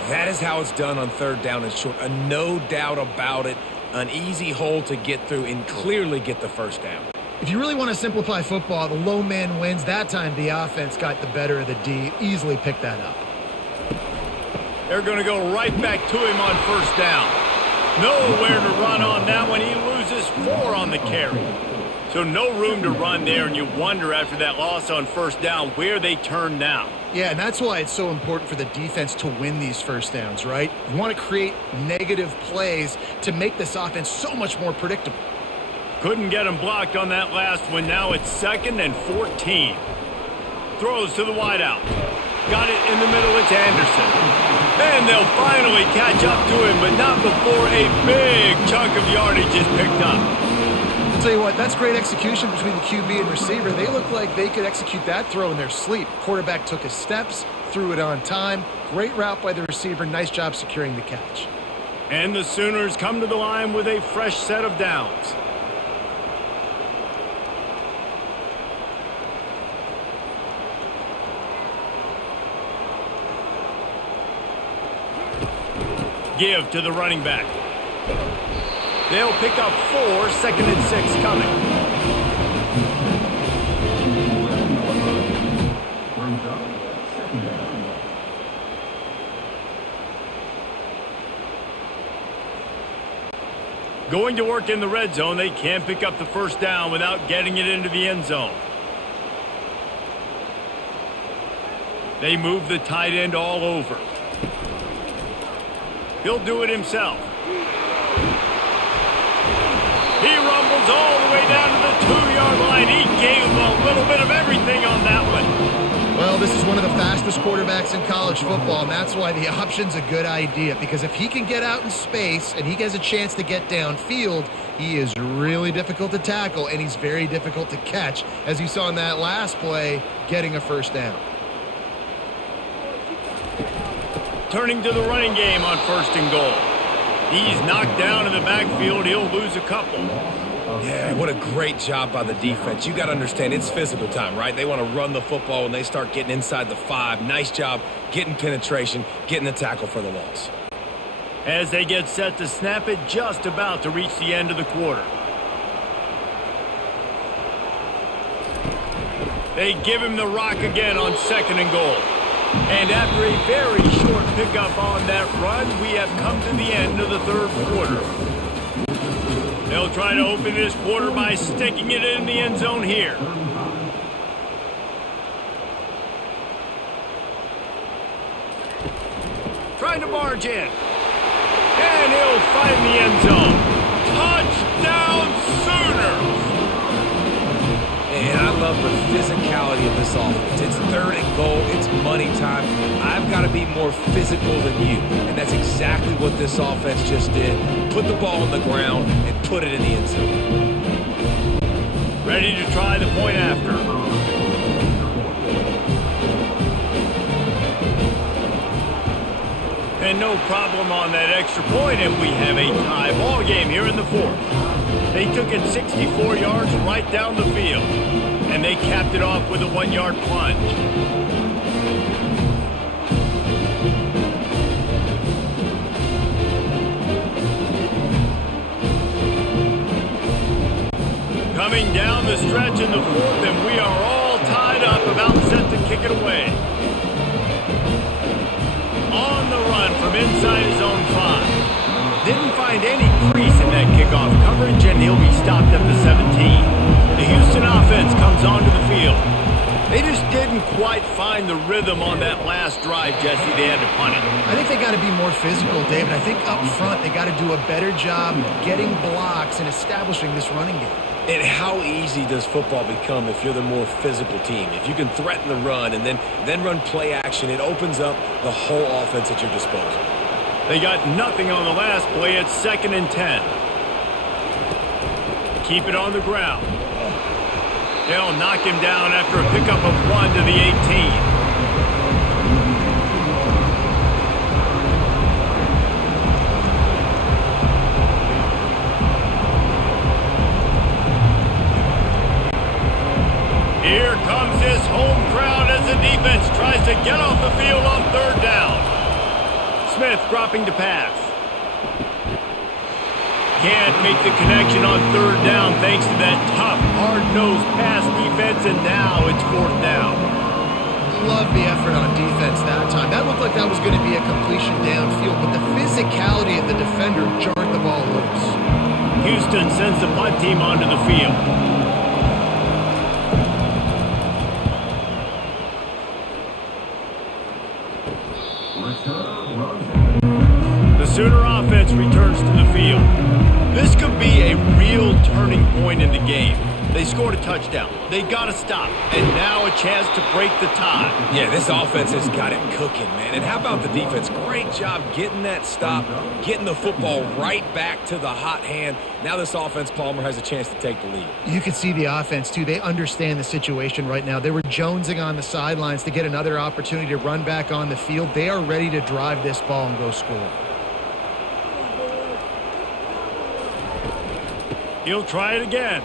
That is how it's done on third down and short. No doubt about it. An easy hole to get through and clearly get the first down. If you really want to simplify football, the low man wins. That time the offense got the better of the D. Easily picked that up. They're going to go right back to him on first down. Nowhere to run on that one. He loses 4 on the carry. So no room to run there, and you wonder after that loss on first down where they turn now. Yeah, and that's why it's so important for the defense to win these first downs, right? You want to create negative plays to make this offense so much more predictable. Couldn't get him blocked on that last one. Now it's 2nd and 14. Throws to the wideout. Got it in the middle. It's Anderson. And they'll finally catch up to him, but not before a big chunk of yardage is picked up. I'll tell you what, that's great execution between the QB and receiver. They look like they could execute that throw in their sleep. Quarterback took his steps, threw it on time. Great route by the receiver. Nice job securing the catch. And the Sooners come to the line with a fresh set of downs. Give to the running back. They'll pick up 4, 2nd and 6 coming. Going to work in the red zone. They can't pick up the first down without getting it into the end zone. They move the tight end all over. He'll do it himself. He rumbles all the way down to the 2-yard line. He gave a little bit of everything on that one. Well, this is one of the fastest quarterbacks in college football, and that's why the option's a good idea. Because if he can get out in space and he has a chance to get downfield, he is really difficult to tackle, and he's very difficult to catch, as you saw in that last play, getting a first down. Turning to the running game on 1st and goal. He's knocked down in the backfield. He'll lose a couple. Yeah, what a great job by the defense. You got to understand, it's physical time, right? They want to run the football when they start getting inside the 5. Nice job getting penetration, getting the tackle for the loss. As they get set to snap it, just about to reach the end of the quarter. They give him the rock again on 2nd and goal. And after a very short pickup on that run, we have come to the end of the 3rd quarter. They'll try to open this quarter by sticking it in the end zone here. Trying to barge in. And he'll find the end zone. Touchdown Sooners! And I love the physicality of this offense. It's 3rd and goal. It's money time. I've got to be more physical than you. And that's exactly what this offense just did. Put the ball on the ground and put it in the end zone. Ready to try the point after. And no problem on that extra point, and we have a tie ball game here in the 4th. They took it 64 yards right down the field, and they capped it off with a 1-yard plunge. Coming down the stretch in the 4th, and we are all tied up, about set to kick it away. On the run from inside his own 5. Didn't find any crease in that kickoff coverage, and he'll be stopped at the 17. The Houston offense comes onto the field. They just didn't quite find the rhythm on that last drive, Jesse. They had to punt it. I think they got to be more physical, David. I think up front they got to do a better job getting blocks and establishing this running game. And how easy does football become if you're the more physical team? If you can threaten the run and then run play action, it opens up the whole offense at your disposal. They got nothing on the last play. It's 2nd and 10. Keep it on the ground. They'll knock him down after a pickup of 1 to the 18. Here comes this home crowd as the defense tries to get off the field on 3rd down. Smith dropping to pass. Can't make the connection on 3rd down thanks to that tough, hard-nosed pass defense, and now it's 4th down. Love the effort on defense that time. That looked like that was going to be a completion downfield, but the physicality of the defender jarred the ball loose. Houston sends the punt team onto the field. The Sooner offense returns to the field. This could be a real turning point in the game. They scored a touchdown. They got to stop. And now a chance to break the tie. Yeah, this offense has got it cooking, man. And how about the defense? Great job getting that stop, getting the football right back to the hot hand. Now this offense, Palmer, has a chance to take the lead. You can see the offense, too. They understand the situation right now. They were jonesing on the sidelines to get another opportunity to run back on the field. They are ready to drive this ball and go score. He'll try it again.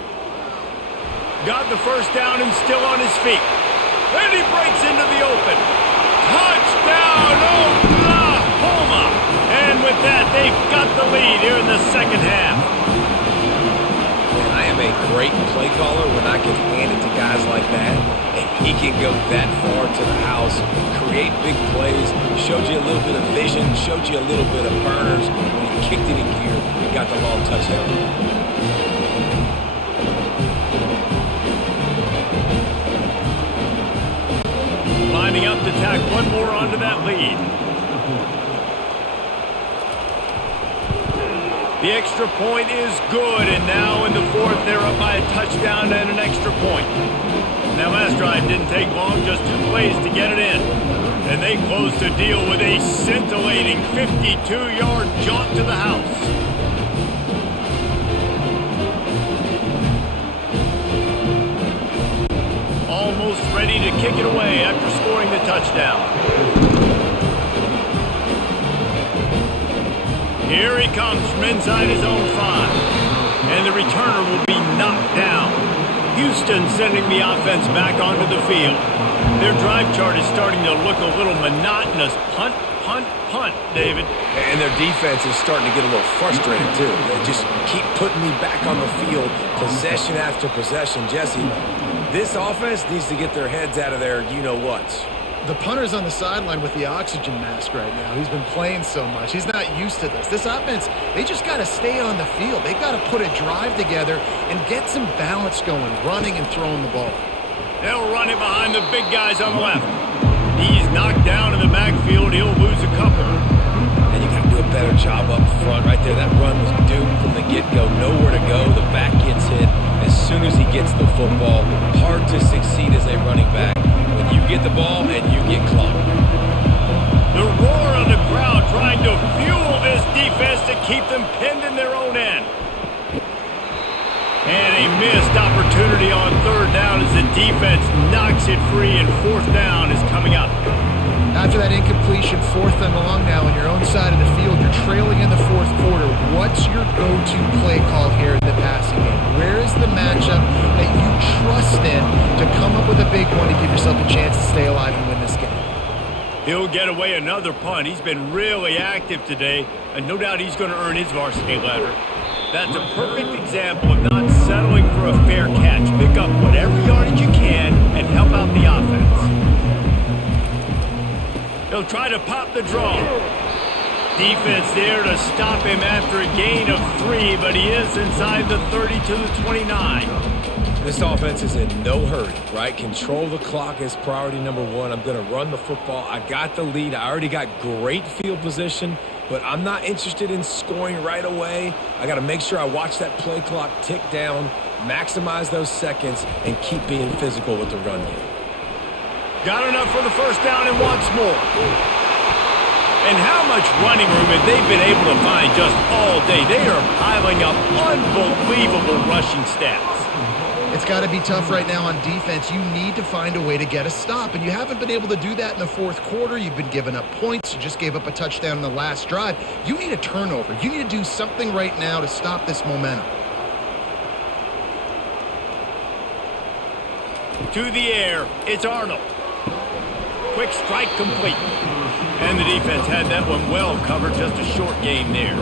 Got the 1st down and still on his feet. And he breaks into the open. Touchdown, Oklahoma! And with that, they've got the lead here in the 2nd half. Man, I am a great play caller when I can hand it to guys like that. And he can go that far to the house, create big plays, showed you a little bit of vision, showed you a little bit of burners when he kicked it in gear and got the long touchdown. Lining up to tack one more onto that lead. The extra point is good, and now in the 4th, they're up by a touchdown and an extra point. That last drive didn't take long, just 2 plays to get it in. And they close the deal with a scintillating 52-yard jaunt to the house. Almost ready to kick it away after scoring the touchdown. Here he comes from inside his own 5. And the returner will be knocked down. Houston sending the offense back onto the field. Their drive chart is starting to look a little monotonous. Punt, punt, punt, David. And their defense is starting to get a little frustrated, too. They just keep putting me back on the field, possession after possession. Jesse, this offense needs to get their heads out of their you-know-whats. The punter's on the sideline with the oxygen mask right now. He's been playing so much. He's not used to this. This offense, they just got to stay on the field. They've got to put a drive together and get some balance going, running and throwing the ball. They'll run it behind the big guys on the left. He's knocked down in the backfield. He'll lose a couple. And you got to do a better job up front right there. That run was doomed from the get-go. Nowhere to go. The back gets hit as soon as he gets the football. Hard to succeed as a running back when you get the ball and you get clocked. The roar of the crowd trying to fuel this defense to keep them pinned in their own end. And a missed opportunity on 3rd down as the defense knocks it free, and 4th down is coming up. After that incompletion, 4th and long now on your own side of the field, you're trailing in the 4th quarter. What's your go-to play call here in the passing game? Where is the matchup that you trust in to come up with a big one to give yourself a chance to stay alive and win this game? He'll get away another punt. He's been really active today, and no doubt he's going to earn his varsity letter. That's a perfect example of not settling for a fair catch. Pick up whatever yardage you can and help out the offense. He'll try to pop the draw. Defense there to stop him after a gain of 3, but he is inside the 30 to the 29. This offense is in no hurry, right? Control the clock is priority number one. I'm going to run the football. I got the lead. I already got great field position, but I'm not interested in scoring right away. I got to make sure I watch that play clock tick down, maximize those seconds, and keep being physical with the run game. Got enough for the first down and wants more. And how much running room have they been able to find just all day? They are piling up unbelievable rushing stats. It's got to be tough right now on defense. You need to find a way to get a stop, and you haven't been able to do that in the fourth quarter. You've been giving up points. You just gave up a touchdown in the last drive. You need a turnover. You need to do something right now to stop this momentum. To the air, it's Arnold. Quick strike complete. And the defense had that one well covered, just a short game there.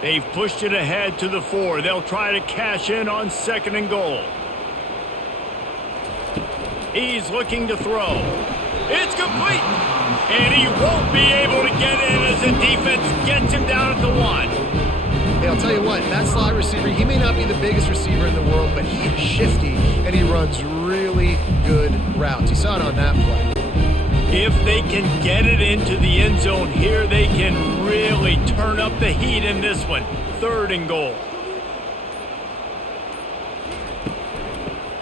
They've pushed it ahead to the 4. They'll try to cash in on 2nd and goal. He's looking to throw. It's complete. And he won't be able to get in as the defense gets him down at the 1. Hey, I'll tell you what, that slot receiver, he may not be the biggest receiver in the world, but he is shifty, and he runs really good routes. You saw it on that play. If they can get it into the end zone here, they can really turn up the heat in this one. 3rd and goal.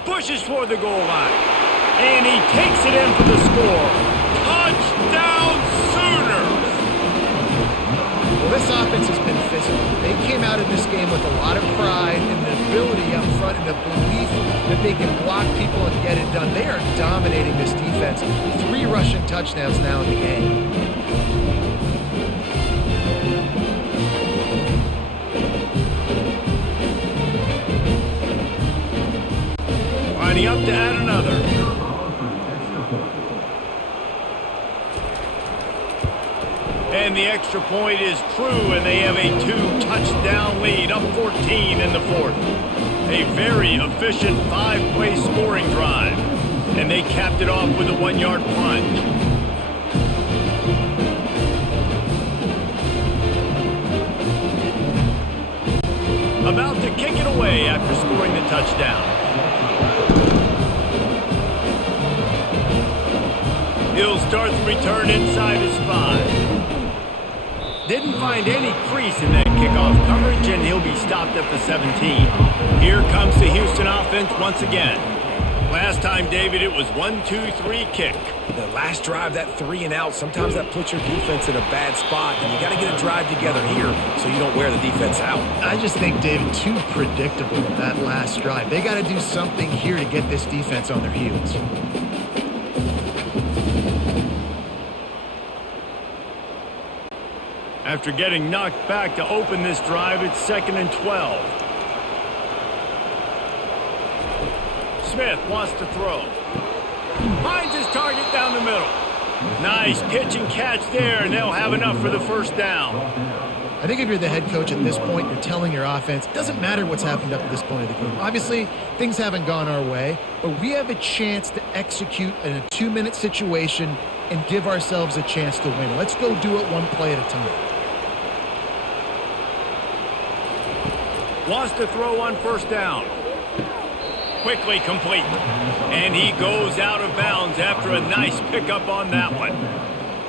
Pushes for the goal line. And he takes it in for the score. Touchdown Sooners! Well, this offense has been physical. They came out in this game with a lot of pride and the ability up front and the belief that they can block people and get it done. They are dominating this defense. 3 rushing touchdowns now in the game. Lining up to add another. And the extra point is true, and they have a 2-touchdown lead, up 14 in the 4th. A very efficient 5-play scoring drive. And they capped it off with a 1-yard plunge. About to kick it away after scoring the touchdown. He'll start the return inside his 5. Didn't find any crease in that kickoff coverage, and he'll be stopped at the 17. Here comes the Houston offense once again. Last time, David, it was 1-2-3 kick. The last drive, that 3 and out, sometimes that puts your defense in a bad spot, and you got to get a drive together here so you don't wear the defense out. I just think, David, too predictable that last drive. They got to do something here to get this defense on their heels. After getting knocked back to open this drive, it's 2nd and 12. Smith wants to throw. Finds his target down the middle. Nice pitch and catch there, and they'll have enough for the first down. I think if you're the head coach at this point, you're telling your offense, it doesn't matter what's happened up to this point of the game. Obviously, things haven't gone our way, but we have a chance to execute in a 2-minute situation and give ourselves a chance to win. Let's go do it one play at a time. Wants to throw on first down. Quickly complete. And he goes out of bounds after a nice pickup on that one.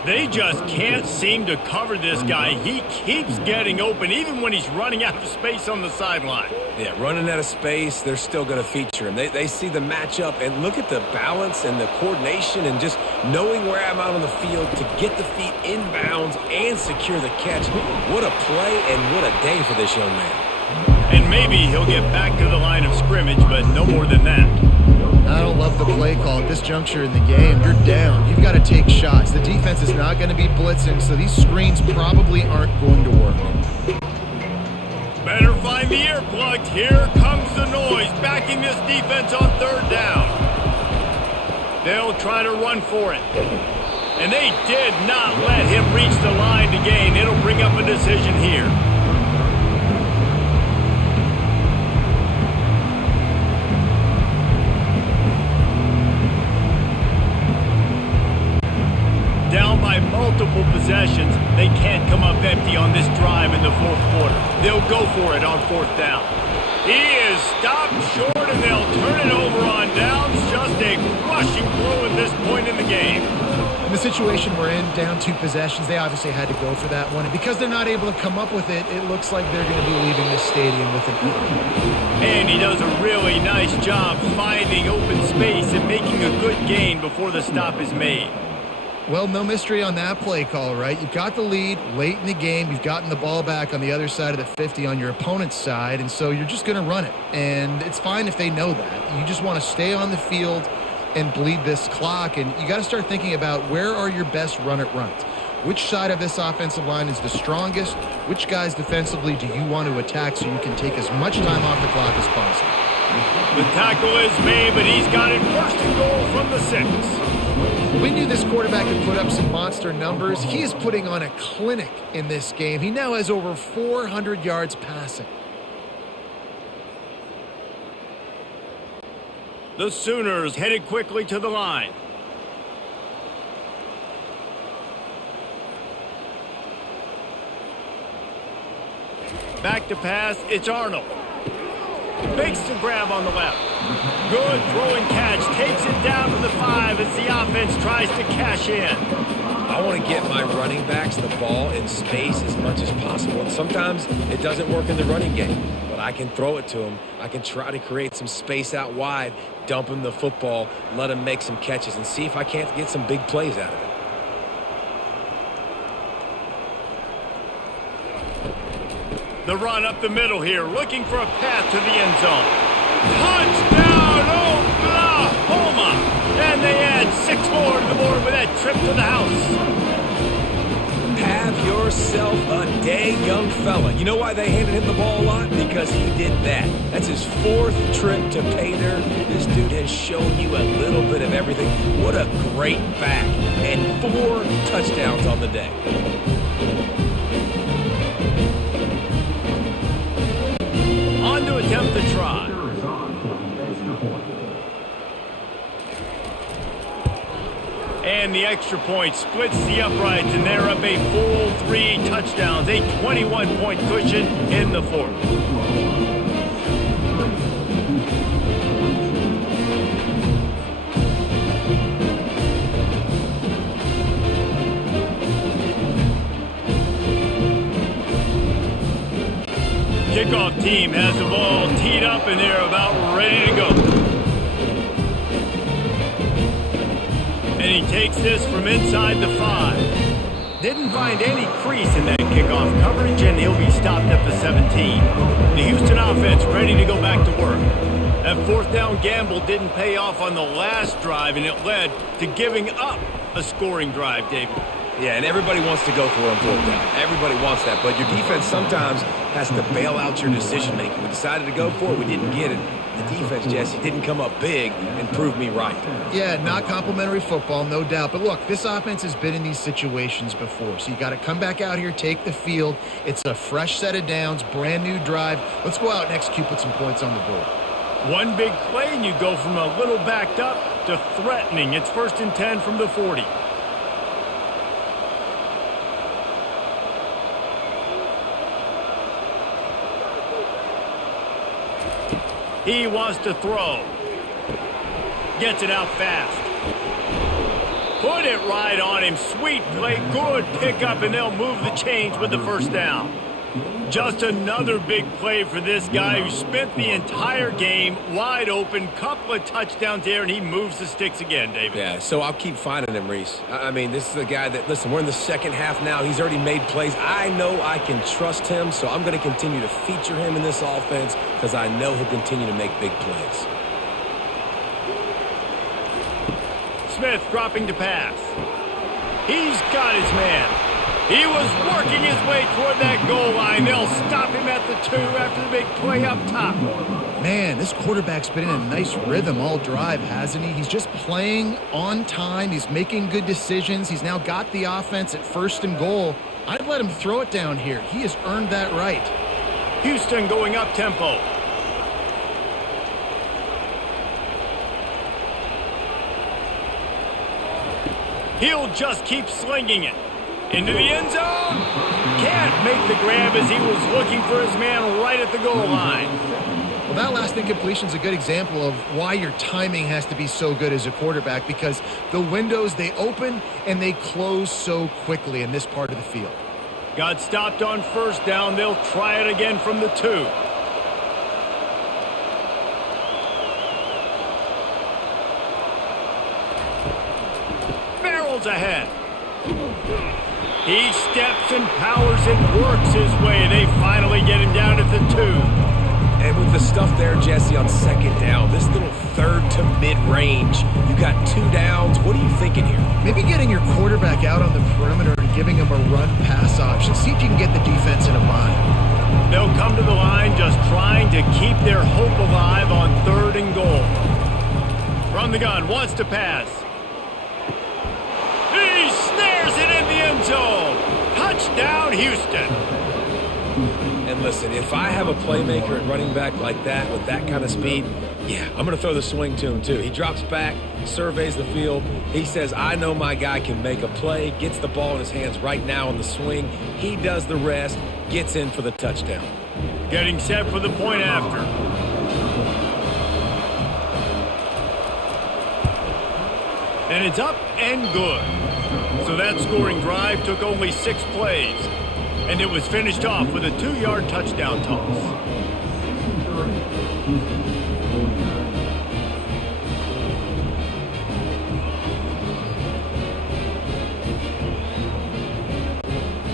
They just can't seem to cover this guy. He keeps getting open even when he's running out of space on the sideline. Yeah, running out of space, they're still going to feature him. They see the matchup, and look at the balance and the coordination and just knowing where I'm out on the field to get the feet inbounds and secure the catch. What a play and what a day for this young man. And maybe he'll get back to the line of scrimmage, but no more than that. I don't love the play call at this juncture in the game. You're down. You've got to take shots. The defense is not going to be blitzing, so these screens probably aren't going to work. Better find the earplugs. Here comes the noise, backing this defense on 3rd down. They'll try to run for it. And they did not let him reach the line to gain. It'll bring up a decision here. possessions, they can't come up empty on this drive in the fourth quarter. They'll go for it on fourth down. He is stopped short, and they'll turn it over on downs. Just a crushing blow at this point in the game. In the situation we're in, down 2 possessions, they obviously had to go for that one. And because they're not able to come up with it, it looks like they're going to be leaving this stadium with an E. And he does a really nice job finding open space and making a good gain before the stop is made. Well, no mystery on that play call, right? You've got the lead late in the game. You've gotten the ball back on the other side of the 50 on your opponent's side, and so you're just going to run it. And it's fine if they know that. You just want to stay on the field and bleed this clock, and you got to start thinking about where are your best run-it runs. Which side of this offensive line is the strongest? Which guys defensively do you want to attack so you can take as much time off the clock as possible? The tackle is made, but he's got it first and goal from the 6. We knew this quarterback could put up some monster numbers. He is putting on a clinic in this game. He now has over 400 yards passing. The Sooners headed quickly to the line. Back to pass, it's Arnold. Makes the grab on the left. Good throwing catch, takes it down to the 5 as the offense tries to cash in. I want to get my running backs the ball in space as much as possible. And sometimes it doesn't work in the running game, but I can throw it to them. I can try to create some space out wide, dump him the football, let him make some catches, and see if I can't get some big plays out of it. The run up the middle here, looking for a path to the end zone. Touchdown, Oklahoma! And they add 6 more to the board with that trip to the house. Have yourself a day, young fella. You know why they handed him the ball a lot? Because he did that. That's his 4th trip to pay dirt. This dude has shown you a little bit of everything. What a great back. And 4 touchdowns on the day. On to attempt the try. And the extra point splits the uprights, and they're up a full 3 touchdowns, a 21-point cushion in the 4th. Kickoff team has the ball teed up, and they're about ready to go. And he takes this from inside the 5. Didn't find any crease in that kickoff coverage, and he'll be stopped at the 17. The Houston offense ready to go back to work. That 4th down gamble didn't pay off on the last drive, and it led to giving up a scoring drive, David. Yeah, and everybody wants to go for it on 4th down. Everybody wants that, but your defense sometimes has to bail out your decision-making. We decided to go for it. We didn't get it. The defense, Jesse, didn't come up big and prove me right. Yeah, not complimentary football, no doubt. But look, this offense has been in these situations before, so you got to come back out here, take the field. It's a fresh set of downs, brand new drive. Let's go out and execute, put some points on the board. One big play, and you go from a little backed up to threatening. It's 1st and 10 from the 40. He wants to throw. Gets it out fast. Put it right on him. Sweet play. Good pickup, and they'll move the chains with the 1st down. Just another big play for this guy who spent the entire game wide open. Couple of touchdowns there, and he moves the sticks again, David. Yeah, so I'll keep finding him, Reese. I mean, this is a guy that, listen, we're in the second half now. He's already made plays. I know I can trust him, so I'm going to continue to feature him in this offense because I know he'll continue to make big plays. Smith dropping to pass. He's got his man. He was working his way toward that goal line. They'll stop him at the 2 after the big play up top. Man, this quarterback's been in a nice rhythm all drive, hasn't he? He's just playing on time. He's making good decisions. He's now got the offense at 1st and goal. I'd let him throw it down here. He has earned that right. Houston going up tempo. He'll just keep slinging it. Into the end zone. Can't make the grab as he was looking for his man right at the goal line. Well, that last incompletion is a good example of why your timing has to be so good as a quarterback, because the windows, they open and they close so quickly in this part of the field. Got stopped on first down. They'll try it again from the 2. Barrels ahead. He steps and powers and works his way. They finally get him down at the 2. And with the stuff there, Jesse, on second down, this little third to mid-range, you got 2 downs. What are you thinking here? Maybe getting your quarterback out on the perimeter and giving him a run-pass option. See if you can get the defense in a bind. They'll come to the line just trying to keep their hope alive on 3rd and goal. From the gun, wants to pass. He snares it in the end zone. Touchdown, Houston. And listen, if I have a playmaker at running back like that with that kind of speed, yeah, I'm going to throw the swing to him too. He drops back, surveys the field. He says, I know my guy can make a play, gets the ball in his hands right now on the swing. He does the rest, gets in for the touchdown. Getting set for the point after. And it's up and good. So that scoring drive took only 6 plays. And it was finished off with a 2-yard touchdown toss.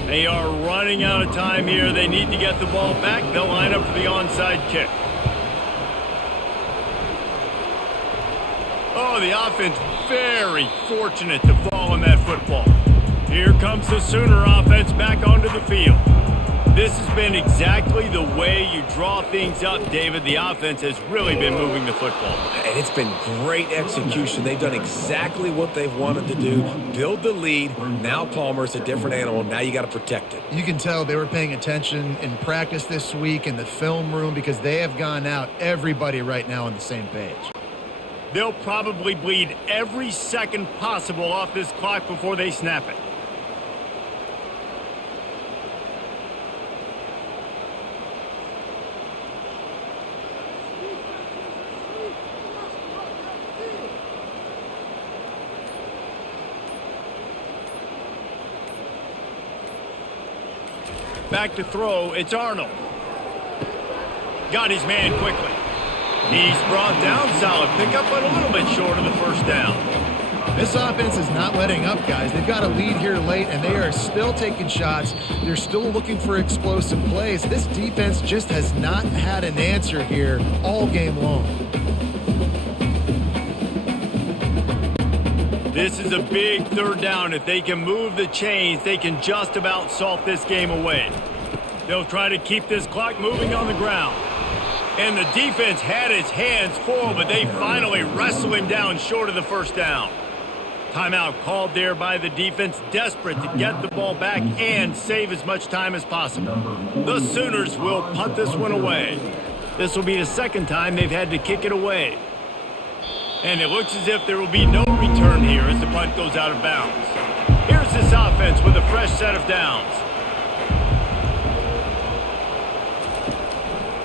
They are running out of time here. They need to get the ball back. They'll line up for the onside kick. Oh, the offense very fortunate to fall on that football. Here comes the Sooner offense back onto the field. This has been exactly the way you draw things up, David. The offense has really been moving the football. And it's been great execution. They've done exactly what they've wanted to do. Build the lead. Now Palmer's a different animal. Now you got to protect it. You can tell they were paying attention in practice this week in the film room, because they have gone out, everybody right now on the same page. They'll probably bleed every second possible off this clock before they snap it. Back to throw, it's Arnold. Got his man quickly. He's brought down, solid pickup, but a little bit short of the first down. This offense is not letting up, guys. They've got a lead here late, and they are still taking shots. They're still looking for explosive plays. This defense just has not had an answer here all game long. This is a big 3rd down. If they can move the chains, they can just about salt this game away. They'll try to keep this clock moving on the ground. And the defense had its hands full, but they finally wrestle him down short of the first down. Timeout called there by the defense, desperate to get the ball back and save as much time as possible. The Sooners will punt this one away. This will be the 2nd time they've had to kick it away. And it looks as if there will be no return here as the punt goes out of bounds. Here's this offense with a fresh set of downs.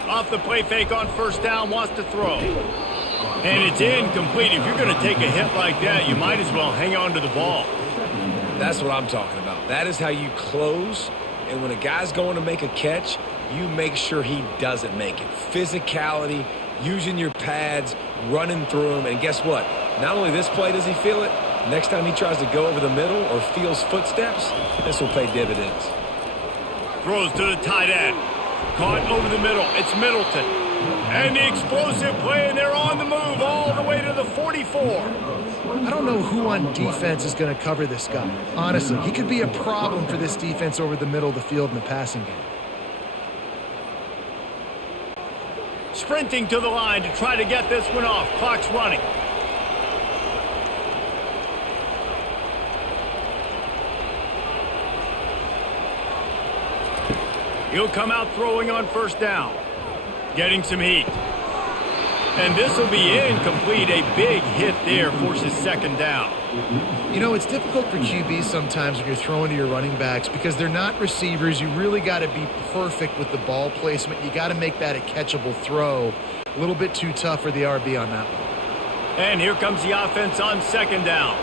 Off the play fake on first down, wants to throw. And it's incomplete. If you're going to take a hit like that, you might as well hang on to the ball. That's what I'm talking about. That is how you close. And when a guy's going to make a catch, you make sure he doesn't make it. Physicality, using your pads, running through him. And guess what? Not only this play does he feel it, next time he tries to go over the middle or feels footsteps, this will pay dividends. Throws to the tight end. Caught over the middle. It's Middleton. And the explosive play, and they're on the move all the way to the 44. I don't know who on defense is going to cover this guy. Honestly, he could be a problem for this defense over the middle of the field in the passing game. Sprinting to the line to try to get this one off. Clock's running. He'll come out throwing on first down. Getting some heat. And this will be incomplete. A big hit there forces 2nd down. You know, it's difficult for QBs sometimes when you're throwing to your running backs because they're not receivers. You really got to be perfect with the ball placement. You got to make that a catchable throw. A little bit too tough for the RB on that one. And here comes the offense on second down.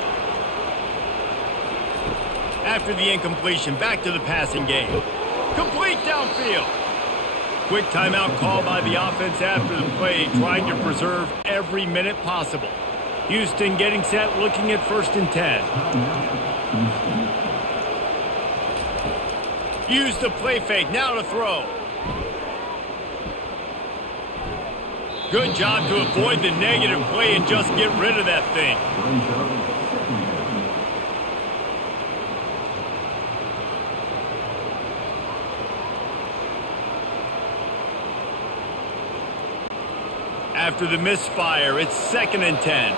After the incompletion, back to the passing game. Complete downfield. Quick timeout call by the offense after the play, trying to preserve every minute possible. Houston getting set, looking at 1st and 10. Use the play fake, now to throw. Good job to avoid the negative play and just get rid of that thing. After the misfire, it's 2nd and 10.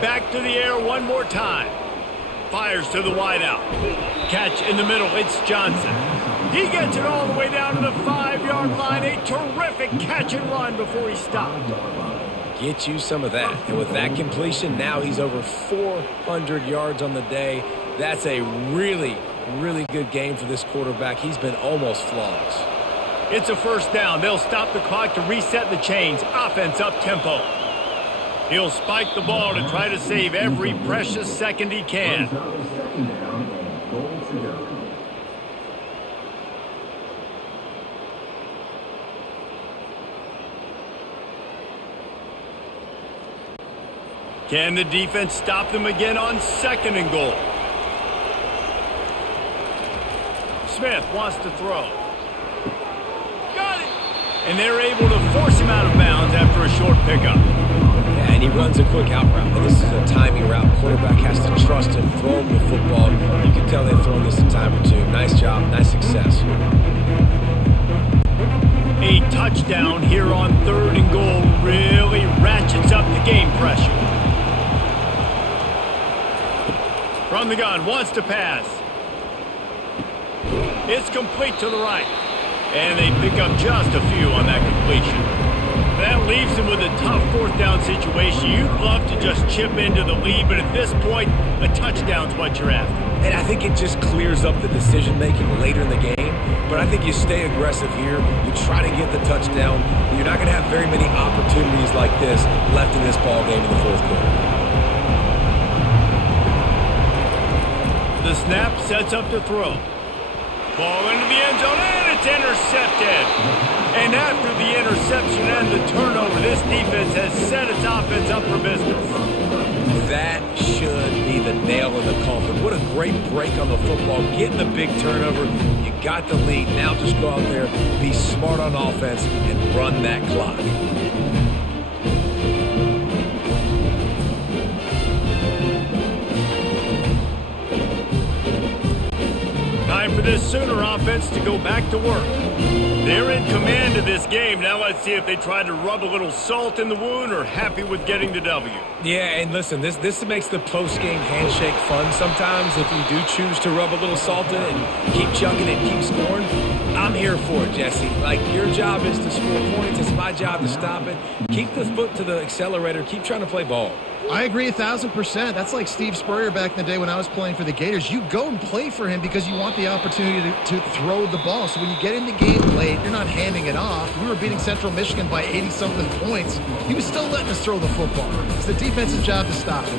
Back to the air one more time. Fires to the wideout. Catch in the middle. It's Johnson. He gets it all the way down to the 5-yard line. A terrific catch and run before he stopped. Get you some of that. And with that completion, now he's over 400 yards on the day. That's a really, really good game for this quarterback. He's been almost flawless. It's a 1st down. They'll stop the clock to reset the chains. Offense up-tempo. He'll spike the ball to try to save every precious second he can. Can the defense stop them again on 2nd and goal? Smith wants to throw. Got it! And they're able to force him out of bounds after a short pickup. Yeah, and he runs a quick out route. This is a timing route. Quarterback has to trust him, throw him the football. You can tell they've thrown this a time or two. Nice job, nice success. A touchdown here on 3rd and goal really ratchets up the game pressure. From the gun, wants to pass. It's complete to the right. And they pick up just a few on that completion. That leaves them with a tough 4th down situation. You'd love to just chip into the lead, but at this point, a touchdown's what you're after. And I think it just clears up the decision-making later in the game. But I think you stay aggressive here. You try to get the touchdown. You're not going to have very many opportunities like this left in this ball game in the 4th quarter. The snap sets up to throw. Ball into the end zone, and it's intercepted. And after the interception and the turnover, this defense has set its offense up for business. That should be the nail in the coffin. What a great break on the football. Getting the big turnover. You got the lead. Now just go out there, be smart on offense, and run that clock. Time for this Sooner offense to go back to work. They're in command of this game. Now let's see if they try to rub a little salt in the wound or happy with getting the W. Yeah, and listen, this makes the post-game handshake fun sometimes if you do choose to rub a little salt in it and keep chugging it and keep scoring. I'm here for it, Jesse. Like, your job is to score points. It's my job to stop it. Keep the foot to the accelerator. Keep trying to play ball. I agree 1,000%. That's like Steve Spurrier back in the day when I was playing for the Gators. You go and play for him because you want the opportunity to throw the ball. So when you get in the game late, you're not handing it off. We were beating Central Michigan by 80-something points. He was still letting us throw the football. It's the defense's job to stop it.